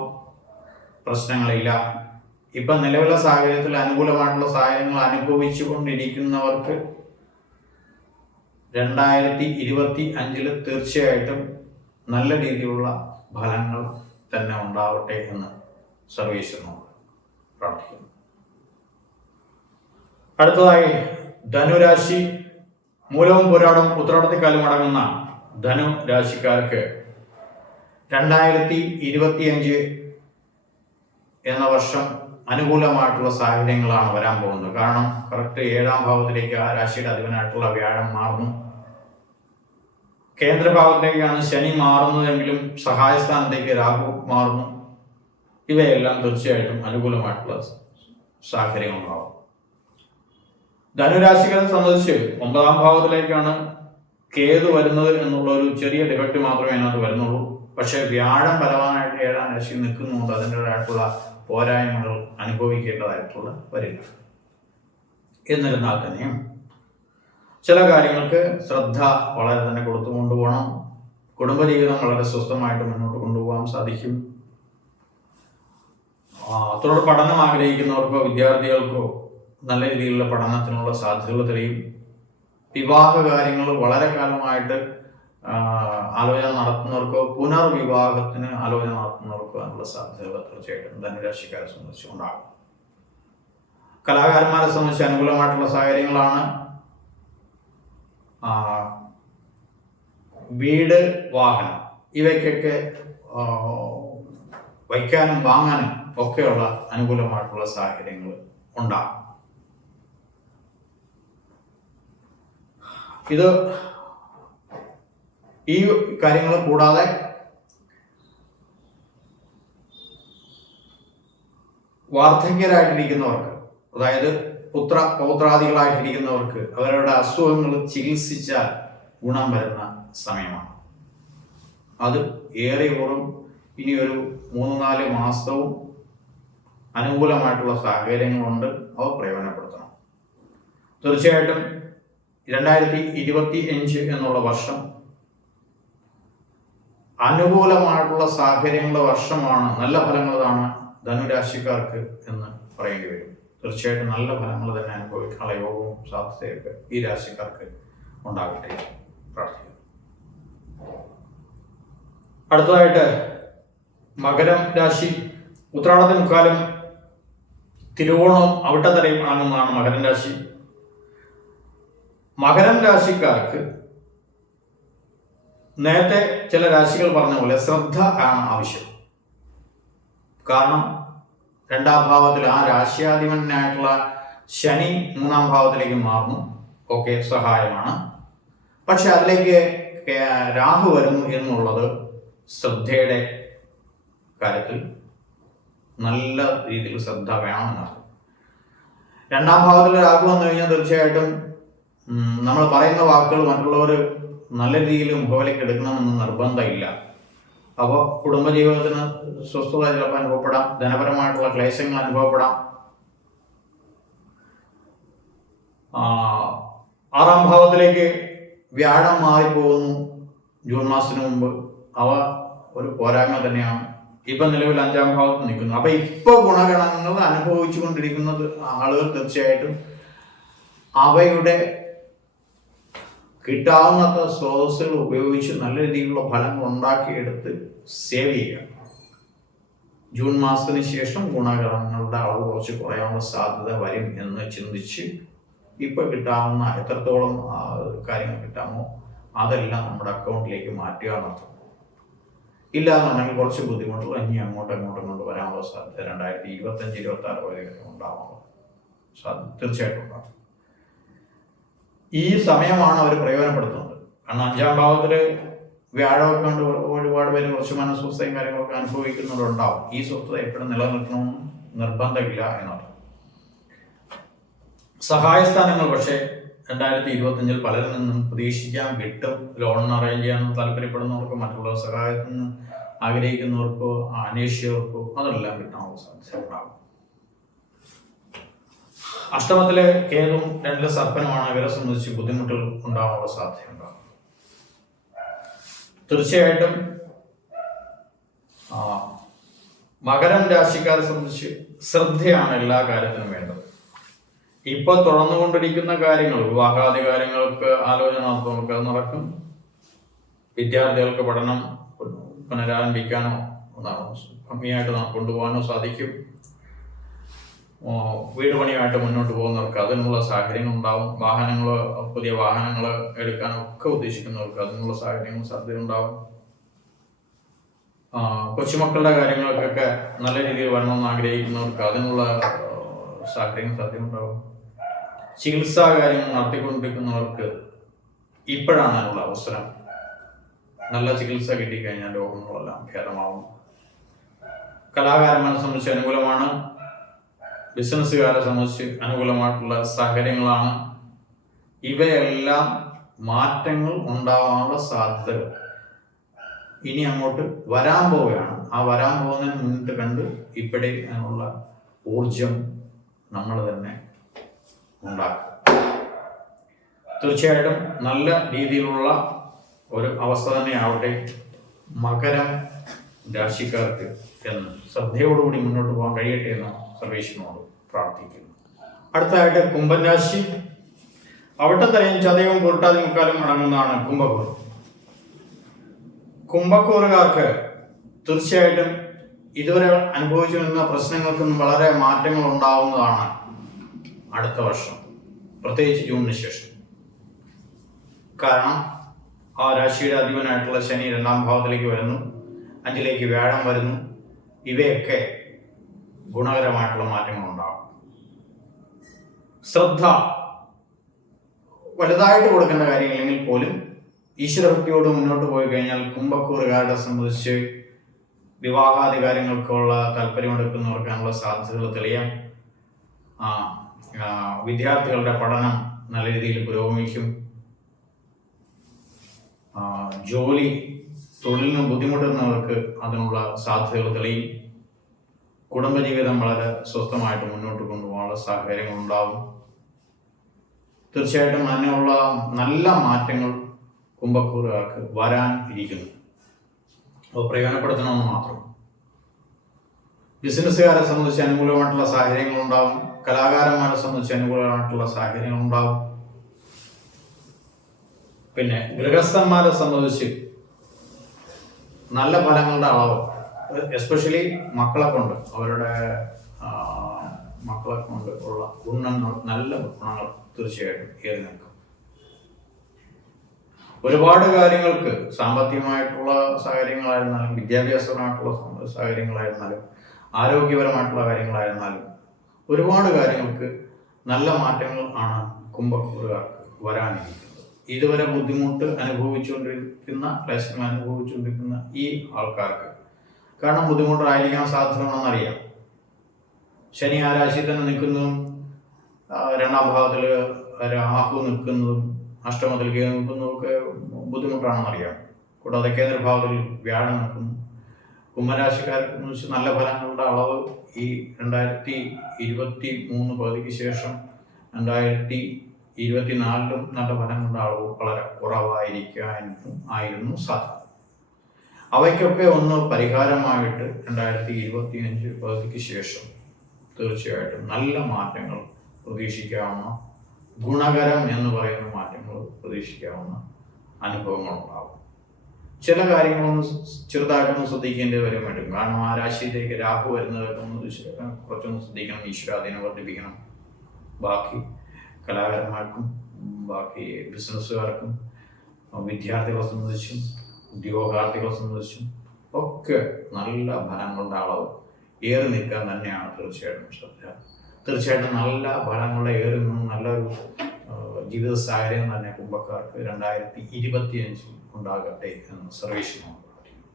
പ്രശ്നങ്ങളില്ല. ഇപ്പം നിലവിലെ സാഹചര്യത്തിൽ അനുകൂലമായിട്ടുള്ള സാഹചര്യങ്ങൾ അനുഭവിച്ചു കൊണ്ടിരിക്കുന്നവർക്ക് 2025 തീർച്ചയായിട്ടും നല്ല രീതിയിലുള്ള ഫലങ്ങൾ തന്നെ ഉണ്ടാവട്ടെ എന്ന് സർവീശ്വരനോട് പ്രാർത്ഥിക്കുന്നു. അടുത്തതായി ധനുരാശി. മൂലവും പുരാടം ഉത്രാടത്തെക്കാലം അടങ്ങുന്ന ധനു രാശിക്കാർക്ക് 2025 എന്ന വർഷം അനുകൂലമായിട്ടുള്ള സാഹചര്യങ്ങളാണ് വരാൻ പോകുന്നത്. കാരണം കറക്റ്റ് 7-ാം ഭാവത്തിലേക്ക് ആ രാശിയുടെ അധിപനായിട്ടുള്ള വ്യാഴം മാറുന്നു. കേന്ദ്രഭാവത്തിലേക്കാണ് ശനി മാറുന്നതെങ്കിലും സഹായസ്ഥാനത്തേക്ക് രാഹു മാറുന്നു. ഇവയെല്ലാം തീർച്ചയായിട്ടും അനുകൂലമായിട്ടുള്ള സാഹചര്യങ്ങളുണ്ടാവും. ധനുരാശികളെ സംബന്ധിച്ച് 9-ാം ഭാവത്തിലേക്കാണ് കേതു വരുന്നത് എന്നുള്ള ഒരു ചെറിയ ഡിഫക്റ്റ് മാത്രമേ അതിനകത്ത് വരുന്നുള്ളൂ. പക്ഷെ വ്യാഴം ബലവാനായിട്ട് 7-ാം രാശി നിൽക്കുന്നുണ്ട്. അതിൻ്റെതായിട്ടുള്ള പോരായ്മകൾ അനുഭവിക്കേണ്ടതായിട്ടുള്ള വരില്ല. എന്നിരുന്നാൽ തന്നെയും ചില കാര്യങ്ങൾക്ക് ശ്രദ്ധ വളരെ തന്നെ കൊടുത്തു കൊണ്ടുപോകണം. കുടുംബജീവിതം വളരെ സ്വസ്ഥമായിട്ട് മുന്നോട്ട് കൊണ്ടുപോകാൻ സാധിക്കും. തുടർ പഠനം ആഗ്രഹിക്കുന്നവർക്കോ വിദ്യാർത്ഥികൾക്കോ നല്ല രീതിയിലുള്ള പഠനത്തിനുള്ള സാധ്യതകൾ തെളിയും. വിവാഹ കാര്യങ്ങൾ വളരെ കാലമായിട്ട് ആലോചന നടത്തുന്നവർക്കോ പുനർവിവാഹത്തിന് ആലോചന നടത്തുന്നവർക്കോ അതിനുള്ള സാധ്യതകൾ തീർച്ചയായിട്ടും ധനുരാശിക്കാരെ സംബന്ധിച്ചുണ്ടാകും. കലാകാരന്മാരെ സംബന്ധിച്ച് അനുകൂലമായിട്ടുള്ള സാഹചര്യങ്ങളാണ്. വീട്, വാഹനം ഇവയ്ക്കൊക്കെ വയ്ക്കാനും വാങ്ങാനും ഒക്കെയുള്ള അനുകൂലമായിട്ടുള്ള സാഹചര്യങ്ങൾ ഉണ്ടാകും. ഇത് ഈ കാര്യങ്ങൾ കൂടാതെ വാർദ്ധക്യരായിട്ടിരിക്കുന്നവർക്ക്, അതായത് പൗത്രാദികളായിട്ടിരിക്കുന്നവർക്ക് അവരുടെ അസുഖങ്ങൾ ചികിത്സിച്ചാൽ ഗുണം വരുന്ന സമയമാണ്. അത് ഏറെയോറും ഇനി ഒരു 3-4 മാസവും അനുകൂലമായിട്ടുള്ള സാഹചര്യങ്ങളുണ്ട്. അവ പ്രയോജനപ്പെടുത്തണം. തീർച്ചയായിട്ടും 2025 എന്നുള്ള വർഷം അനുകൂലമായിട്ടുള്ള സാഹചര്യങ്ങളുടെ വർഷമാണ്. നല്ല ഫലങ്ങളാണ് ധനുരാശിക്കാർക്ക് എന്ന് പറയേണ്ടി വരും. തീർച്ചയായിട്ടും നല്ല ഫലങ്ങൾ തന്നെ അനുഭവിക്കാനുള്ള യോഗവും സാധ്യതയൊക്കെ ഈ രാശിക്കാർക്ക് ഉണ്ടാകട്ടെ പ്രാർത്ഥിക്കുന്നു. അടുത്തതായിട്ട് മകരം രാശി. ഉത്രാടത്തിന് മുക്കാലും തിരുവോണവും അവിട്ടത്തലയും ആണെന്നാണ് മകരം രാശി. മകരം രാശിക്കാർക്ക് നേരത്തെ ചില രാശികൾ പറഞ്ഞ പോലെ ശ്രദ്ധ ആണ് ആവശ്യം. കാരണം 2ാം ഭാവത്തിൽ ആ രാശ്യാധിപനായിട്ടുള്ള ശനി 3ാം ഭാവത്തിലേക്ക് മാറുന്നു. ഒക്കെ സഹായമാണ്. പക്ഷെ അതിലേക്ക് രാഹു വരുന്നു എന്നുള്ളത് ശ്രദ്ധയുടെ കാര്യത്തിൽ നല്ല രീതിയിൽ ശ്രദ്ധ വേണമെന്നാണ്. 2ാം ഭാവത്തിൽ രാഹു വന്നു കഴിഞ്ഞാൽ തീർച്ചയായിട്ടും നമ്മൾ പറയുന്ന വാക്കുകൾ മറ്റുള്ളവർ നല്ല രീതിയിൽ മുഖവിലേക്ക് എടുക്കണമെന്ന് നിർബന്ധമില്ല. അപ്പോൾ കുടുംബജീവിതത്തിന് സ്വസ്ഥത ചിലപ്പോൾ അനുഭവപ്പെടാം, ധനപരമായിട്ടുള്ള ക്ലേശങ്ങൾ അനുഭവപ്പെടാം. 6ാം ഭാവത്തിലേക്ക് വ്യാഴം മാറിപ്പോകുന്നു ജൂൺ മാസത്തിന് മുമ്പ്. അവ ഒരു പോരായ്മ തന്നെയാണ്. ഇപ്പം നിലവിൽ 5ാം ഭാവത്ത് നിൽക്കുന്നു. അപ്പം ഇപ്പോൾ ഗുണഗണങ്ങൾ അനുഭവിച്ചു കൊണ്ടിരിക്കുന്നത് ആളുകൾ തീർച്ചയായിട്ടും അവയുടെ കിട്ടാവുന്ന സ്രോതസ്സുകൾ ഉപയോഗിച്ച് നല്ല രീതിയിലുള്ള ഫലങ്ങൾ ഉണ്ടാക്കിയെടുത്ത് സേവ് ചെയ്യുക. ജൂൺ മാസത്തിന് ശേഷം ഗുണഗണങ്ങളുടെ അളവ് കുറച്ച് കുറയാനുള്ള സാധ്യത വരും എന്ന് ചിന്തിച്ച് ഇപ്പോൾ കിട്ടാവുന്ന എത്രത്തോളം കാര്യങ്ങൾ കിട്ടാമോ അതെല്ലാം നമ്മുടെ അക്കൗണ്ടിലേക്ക് മാറ്റുക എന്നർത്ഥം. ഇല്ല എന്നുണ്ടെങ്കിൽ കുറച്ച് ബുദ്ധിമുട്ടുകൾ ഇനി അങ്ങോട്ടും കൊണ്ട് വരാനുള്ള സാധ്യത 2025-26 വരെ ഉണ്ടാവാനുള്ള സാധ്യത തീർച്ചയായിട്ടും ഉണ്ടാകും. ഈ സമയമാണ് അവർ പ്രയോജനപ്പെടുത്തുന്നത്. കാരണം 5ാം ഭാവത്തിൽ വ്യാഴമൊക്കെ കൊണ്ട് ഒരുപാട് പേര് കുറച്ച് മനസ്വസ്ഥയും കാര്യങ്ങളൊക്കെ അനുഭവിക്കുന്നവരുണ്ടാവും. ഈ സ്വസ്ഥത എപ്പോഴും നിലനിർത്തണമെന്ന് നിർബന്ധമില്ല എന്നർത്ഥം. സഹായസ്ഥാനങ്ങൾ പക്ഷേ 2025 പലരിൽ നിന്നും പ്രതീക്ഷിക്കാൻ കിട്ടും. ലോണിന് അറേഞ്ച് ചെയ്യാൻ താല്പര്യപ്പെടുന്നവർക്കോ മറ്റുള്ള സഹായത്തിന് ആഗ്രഹിക്കുന്നവർക്കോ അന്വേഷിച്ചവർക്കോ അതെല്ലാം കിട്ടാനുള്ള സാധ്യത ഉണ്ടാകും. അഷ്ടമത്തിലെ കേതും 2ലെ സർപ്പനുമാണ്. ഇവരെ സംബന്ധിച്ച് ബുദ്ധിമുട്ടുകൾ ഉണ്ടാകാനുള്ള സാധ്യതയുണ്ടാകും. തീർച്ചയായിട്ടും മകരം രാശിക്കാരെ സംബന്ധിച്ച് ശ്രദ്ധയാണ് എല്ലാ കാര്യത്തിനും വേണ്ടത്. ഇപ്പൊ തുറന്നുകൊണ്ടിരിക്കുന്ന കാര്യങ്ങൾ, വിവാഹാദി കാര്യങ്ങൾക്ക് ആലോചന നടത്തുന്നവർക്ക് അത് നടക്കും. വിദ്യാർത്ഥികൾക്ക് പഠനം പുനരാരംഭിക്കാനോ ഭംഗിയായിട്ട് കൊണ്ടുപോകാനോ സാധിക്കും. വീട് പണിയുമായിട്ട് മുന്നോട്ട് പോകുന്നവർക്ക് അതിനുള്ള സാഹചര്യങ്ങൾ ഉണ്ടാവും. പുതിയ വാഹനങ്ങൾ എടുക്കാനൊക്കെ ഉദ്ദേശിക്കുന്നവർക്ക് അതിനുള്ള സാഹചര്യങ്ങൾ സാധ്യത ഉണ്ടാവും. കൊച്ചുമക്കളുടെ കാര്യങ്ങൾക്കൊക്കെ നല്ല രീതിയിൽ വരണമെന്ന് ആഗ്രഹിക്കുന്നവർക്ക് അതിനുള്ള സാഹചര്യങ്ങൾ സാധ്യത ഉണ്ടാവും. ചികിത്സാ കാര്യങ്ങൾ നടത്തിക്കൊണ്ടിരിക്കുന്നവർക്ക് ഇപ്പോഴാണ് അതിനുള്ള അവസരം. നല്ല ചികിത്സ കിട്ടിക്കഴിഞ്ഞാൽ രോഗങ്ങളെല്ലാം ഭേദമാവും. കലാകാരന്മാരെ സംബന്ധിച്ച് അനുകൂലമാണ്. ബിസിനസ്സുകാരെ സംബന്ധിച്ച് അനുകൂലമായിട്ടുള്ള സാഹചര്യങ്ങളാണ്. ഇവയെല്ലാം മാറ്റങ്ങൾ ഉണ്ടാവാനുള്ള സാധ്യതകൾ ഇനി അങ്ങോട്ട് വരാൻ പോവുകയാണ്. ആ വരാൻ പോകുന്നതിന് മുന്നിട്ട് കണ്ട് ഇപ്പോഴേ അതിനുള്ള ഊർജം നമ്മൾ തന്നെ ഉണ്ടാക്കും. തീർച്ചയായിട്ടും നല്ല രീതിയിലുള്ള ഒരു അവസ്ഥ തന്നെയാവട്ടെ മകരം രാശിക്കാർക്ക് എന്ന് ശ്രദ്ധയോടുകൂടി മുന്നോട്ട് പോകാൻ കഴിയട്ടെ എന്ന് സർവേശ്വരനോട് പ്രാർത്ഥിക്കുന്നു. അടുത്തതായിട്ട് കുംഭൻ രാശി. അവിട്ടത്തലയും ചതയവും പുരട്ടാതി മുക്കാലും അടങ്ങുന്നതാണ് കുംഭക്കൂർ. കുംഭക്കൂറുകാർക്ക് തീർച്ചയായിട്ടും ഇതുവരെ അനുഭവിച്ചു വരുന്ന പ്രശ്നങ്ങൾക്കും വളരെ മാറ്റങ്ങൾ ഉണ്ടാവുന്നതാണ് അടുത്ത വർഷം, പ്രത്യേകിച്ച് ജൂണിന് ശേഷം. കാരണം ആ രാശിയുടെ അധിപനായിട്ടുള്ള ശനി 2ാം ഭാവത്തിലേക്ക് വരുന്നു, 5ലേക്ക് വ്യാഴം വരുന്നു. ഇവയൊക്കെ ഗുണകരമായിട്ടുള്ള മാറ്റങ്ങൾ ഉണ്ടാകും. ശ്രദ്ധ വലുതായിട്ട് കൊടുക്കേണ്ട കാര്യമില്ലെങ്കിൽ പോലും ഈശ്വരഭക്തിയോട് മുന്നോട്ട് പോയി കഴിഞ്ഞാൽ കുംഭക്കൂറുകാരെ സംബന്ധിച്ച് വിവാഹാദി കാര്യങ്ങൾക്കുള്ള താല്പര്യമെടുക്കുന്നവർക്കാനുള്ള സാധ്യതകൾ തെളിയാം. വിദ്യാർത്ഥികളുടെ പഠനം നല്ല രീതിയിൽ പുരോഗമിക്കും. ജോലി തൊഴിലിന് ബുദ്ധിമുട്ടുന്നവർക്ക് അതിനുള്ള സാധ്യതകൾ തെളിയും. കുടുംബജീവിതം വളരെ സ്വസ്ഥമായിട്ട് മുന്നോട്ട് കൊണ്ടുപോകാനുള്ള സാഹചര്യങ്ങൾ ഉണ്ടാവും. തീർച്ചയായിട്ടും അതിനുള്ള നല്ല മാറ്റങ്ങൾ കുംഭക്കൂറുകാർക്ക് വരാൻ ഇരിക്കുന്നു. അത് പ്രയോജനപ്പെടുത്തണമെന്ന് മാത്രം. ബിസിനസ്സുകാരെ സംബന്ധിച്ച് അനുകൂലമായിട്ടുള്ള സാഹചര്യങ്ങൾ ഉണ്ടാവും. കലാകാരന്മാരെ സംബന്ധിച്ച് അനുകൂലമായിട്ടുള്ള സാഹചര്യങ്ങൾ ഉണ്ടാവും. പിന്നെ ഗൃഹസ്ഥന്മാരെ സംബന്ധിച്ച് നല്ല ഫലങ്ങളുടെ അളവ്, എസ്പെഷ്യലി മക്കളെ കൊണ്ട്, അവരുടെ മക്കളെ കൊണ്ട് ഉള്ള ഗുണങ്ങൾ, നല്ല ഗുണങ്ങൾ തീർച്ചയായിട്ടും ഏറി നിൽക്കും. ഒരുപാട് കാര്യങ്ങൾക്ക് സാമ്പത്തികമായിട്ടുള്ള സാഹചര്യങ്ങളായിരുന്നാലും, വിദ്യാഭ്യാസപരമായിട്ടുള്ള സാഹചര്യങ്ങളായിരുന്നാലും, ആരോഗ്യപരമായിട്ടുള്ള കാര്യങ്ങളായിരുന്നാലും ഒരുപാട് കാര്യങ്ങൾക്ക് നല്ല മാറ്റങ്ങൾ ആണ് കുംഭക്കൂറുകാർക്ക് വരാനിരിക്കുന്നത്. ഇതുവരെ ബുദ്ധിമുട്ട് അനുഭവിച്ചുകൊണ്ടിരിക്കുന്ന, ക്ലേശങ്ങൾ അനുഭവിച്ചുകൊണ്ടിരിക്കുന്ന ഈ ആൾക്കാർക്ക്, കാരണം ബുദ്ധിമുട്ടായിരിക്കാൻ സാധ്യതയാണെന്നറിയാം. ശനി ആ രാശിയിൽ തന്നെ നിൽക്കുന്നതും 2ാം ഭാവത്തിൽ രാഹു നിൽക്കുന്നതും അഷ്ടമത്തിൽ കേതു നിൽക്കുന്നതൊക്കെ ബുദ്ധിമുട്ടാണെന്നറിയാം. കൂടാതെ കേന്ദ്രഭാവത്തിൽ വ്യാഴം നിൽക്കുന്നു. കുംഭരാശിക്കാർക്ക് വെച്ച് നല്ല ഫലങ്ങളുടെ അളവ് ഈ 2023 പകുതിക്ക് ശേഷം 2024 നല്ല ഫലങ്ങളുടെ അളവ് വളരെ കുറവായിരിക്കായിരുന്നു സാധ്യത. അവയ്ക്കൊക്കെ ഒന്ന് പരിഹാരമായിട്ട് 2025 പകുതിക്ക് ശേഷം തീർച്ചയായിട്ടും നല്ല മാറ്റങ്ങൾ പ്രതീക്ഷിക്കാവുന്ന, ഗുണകരം എന്ന് പറയുന്ന മാറ്റങ്ങൾ പ്രതീക്ഷിക്കാവുന്ന അനുഭവങ്ങളുണ്ടാകും. ചില കാര്യങ്ങളൊന്ന് ചെറുതായിട്ടൊന്ന് ശ്രദ്ധിക്കേണ്ടി വരും വേണ്ടും. കാരണം ആ രാശിയിലേക്ക് രാഹു വരുന്നത് കുറച്ചൊന്ന് ശ്രദ്ധിക്കണം. ഈശ്വരാധീനം വർദ്ധിപ്പിക്കണം. ബാക്കി കലാകാരന്മാർക്കും, ബാക്കി ബിസിനസ്സുകാർക്കും, വിദ്യാർത്ഥികളെ സംബന്ധിച്ചും ഉദ്യോഗാർത്ഥികളെ സംബന്ധിച്ചും ഒക്കെ നല്ല ഫലങ്ങളുടെ അളവ് ഏറി നിൽക്കാൻ തന്നെയാണ് തീർച്ചയായിട്ടും ശ്രദ്ധ. തീർച്ചയായിട്ടും നല്ല ഫലങ്ങളുടെ ഏറി നിന്ന് നല്ലൊരു ജീവിത സാഹചര്യം തന്നെ കുംഭക്കാർക്ക് 2025 ഉണ്ടാകട്ടെ എന്ന് സർവേശ്വരൻ പ്രാർത്ഥിക്കുന്നു.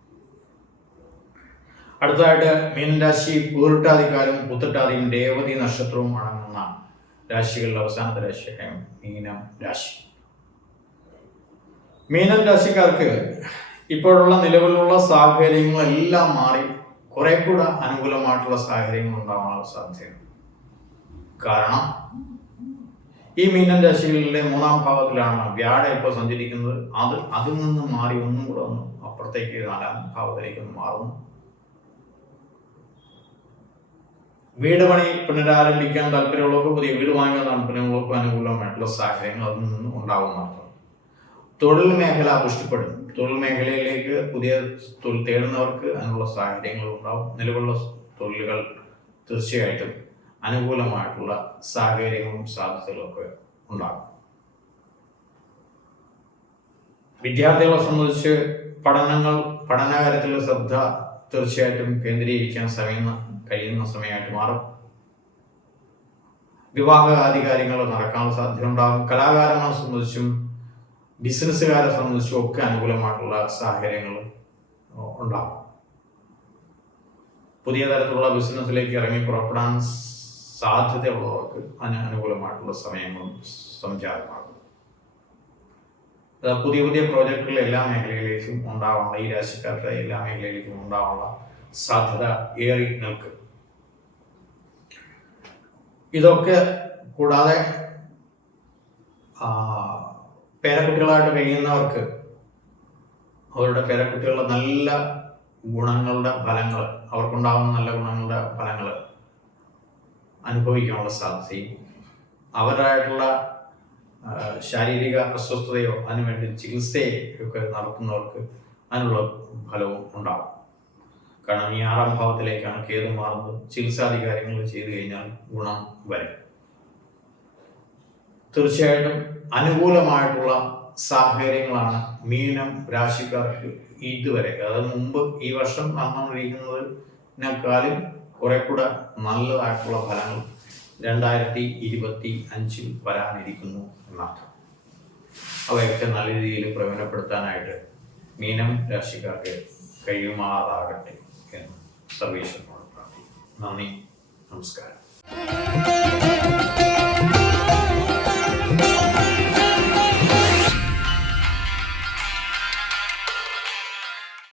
അടുത്തതായിട്ട് മീനൻ രാശി, പൂരിട്ടാതിക്കാരും ഉത്രട്ടാതിയും രേവതി നക്ഷത്രവും അടങ്ങുന്ന രാശികളിൽ അവസാനത്തെ രാശിയായ മീനം രാശി. മീനൻ രാശിക്കാർക്ക് ഇപ്പോഴുള്ള നിലവിലുള്ള സാഹചര്യങ്ങളെല്ലാം മാറി കുറെ കൂടെ അനുകൂലമായിട്ടുള്ള സാഹചര്യങ്ങൾ ഉണ്ടാവാനുള്ള സാധ്യതയുണ്ട്. കാരണം ഈ മീനൻ രാശികളിലെ 3ാം ഭാവത്തിലാണ് വ്യാഴം ഇപ്പോൾ സഞ്ചരിക്കുന്നത്. അതിൽ നിന്ന് മാറി ഒന്നും കൂടെ ഒന്ന് അപ്പുറത്തേക്ക് 4ാം ഭാവത്തിലേക്ക് മാറുന്നു. വീട് പണി പുനരാരംഭിക്കാൻ താല്പര്യമുള്ളവർക്ക്, പുതിയ വീട് വാങ്ങാൻ താല്പര്യമുള്ളവർക്കും അനുകൂലമായിട്ടുള്ള സാഹചര്യങ്ങൾ അതിൽ നിന്ന് ഉണ്ടാകുന്നതാണ്. തൊഴിൽ മേഖല പുഷ്ടിപ്പെടും. തൊഴിൽ മേഖലയിലേക്ക് പുതിയ തൊഴിൽ തേടുന്നവർക്ക് അതിനുള്ള സാഹചര്യങ്ങൾ ഉണ്ടാവും. നിലവിലുള്ള തൊഴിലുകൾ തീർച്ചയായിട്ടും അനുകൂലമായിട്ടുള്ള സാഹചര്യങ്ങളും സാധ്യതകളൊക്കെ ഉണ്ടാകും. വിദ്യാർത്ഥികളെ സംബന്ധിച്ച് പഠനകാര്യത്തിലുള്ള ശ്രദ്ധ തീർച്ചയായിട്ടും കേന്ദ്രീകരിക്കാൻ കഴിയുന്ന സമയമായിട്ട് മാറും. വിവാഹാദി കാര്യങ്ങൾ നടക്കാനുള്ള സാധ്യത ഉണ്ടാകും. കലാകാരന്മാരെ സംബന്ധിച്ചും ബിസിനസ്സുകാരെ സംബന്ധിച്ചും ഒക്കെ അനുകൂലമായിട്ടുള്ള സാഹചര്യങ്ങൾ ഉണ്ടാകും. പുതിയ തരത്തിലുള്ള ബിസിനസ്സിലേക്ക് ഇറങ്ങി പുറപ്പെടാൻ സാധ്യതയുള്ളവർക്ക് അതിന് അനുകൂലമായിട്ടുള്ള സമയങ്ങളും സംജാതമാകും. പുതിയ പുതിയ പ്രോജക്റ്റുകൾ എല്ലാ മേഖലയിലേക്കും ഉണ്ടാവാനുള്ള, ഈ രാശിക്കാരുടെ എല്ലാ മേഖലയിലേക്കും ഉണ്ടാവാനുള്ള സാധ്യത ഏറി നിൽക്കും. ഇതൊക്കെ കൂടാതെ പേരക്കുട്ടികളായിട്ട് കഴിയുന്നവർക്ക് അവരുടെ പേരക്കുട്ടികളുടെ നല്ല ഗുണങ്ങളുടെ ഫലങ്ങൾ, അവർക്കുണ്ടാകുന്ന നല്ല ഗുണങ്ങളുടെ ഫലങ്ങൾ അനുഭവിക്കാനുള്ള സാധ്യതയും, അവരായിട്ടുള്ള ശാരീരിക അസ്വസ്ഥതയോ അതിനുവേണ്ടി ചികിത്സയൊക്കെ നടത്തുന്നവർക്ക് അതിനുള്ള ഫലവും ഉണ്ടാകും. കാരണം ഈ 6ാം ഭാവത്തിലേക്കാണ് കേതു മാറുന്നത്. ചികിത്സാദി കാര്യങ്ങൾ ചെയ്തു കഴിഞ്ഞാൽ ഗുണം വരും. തീർച്ചയായിട്ടും അനുകൂലമായിട്ടുള്ള സാഹചര്യങ്ങളാണ് മീനം രാശിക്കാർക്ക് ഇതുവരെ, അതായത് മുമ്പ് ഈ വർഷം നടന്നുകൊണ്ടിരിക്കുന്നതിനേക്കാളും കുറെ കൂടെ നല്ലതായിട്ടുള്ള ഫലങ്ങൾ 2025 വരാനിരിക്കുന്നു എന്നർത്ഥം. അവയൊക്കെ നല്ല രീതിയിൽ പ്രയോജനപ്പെടുത്താനായിട്ട് മീനം രാശിക്കാർക്ക് കഴിയുമാറാകട്ടെ എന്ന് സർവീശ്വരനോട് പ്രാർത്ഥിക്കുന്നു. നന്ദി, നമസ്കാരം.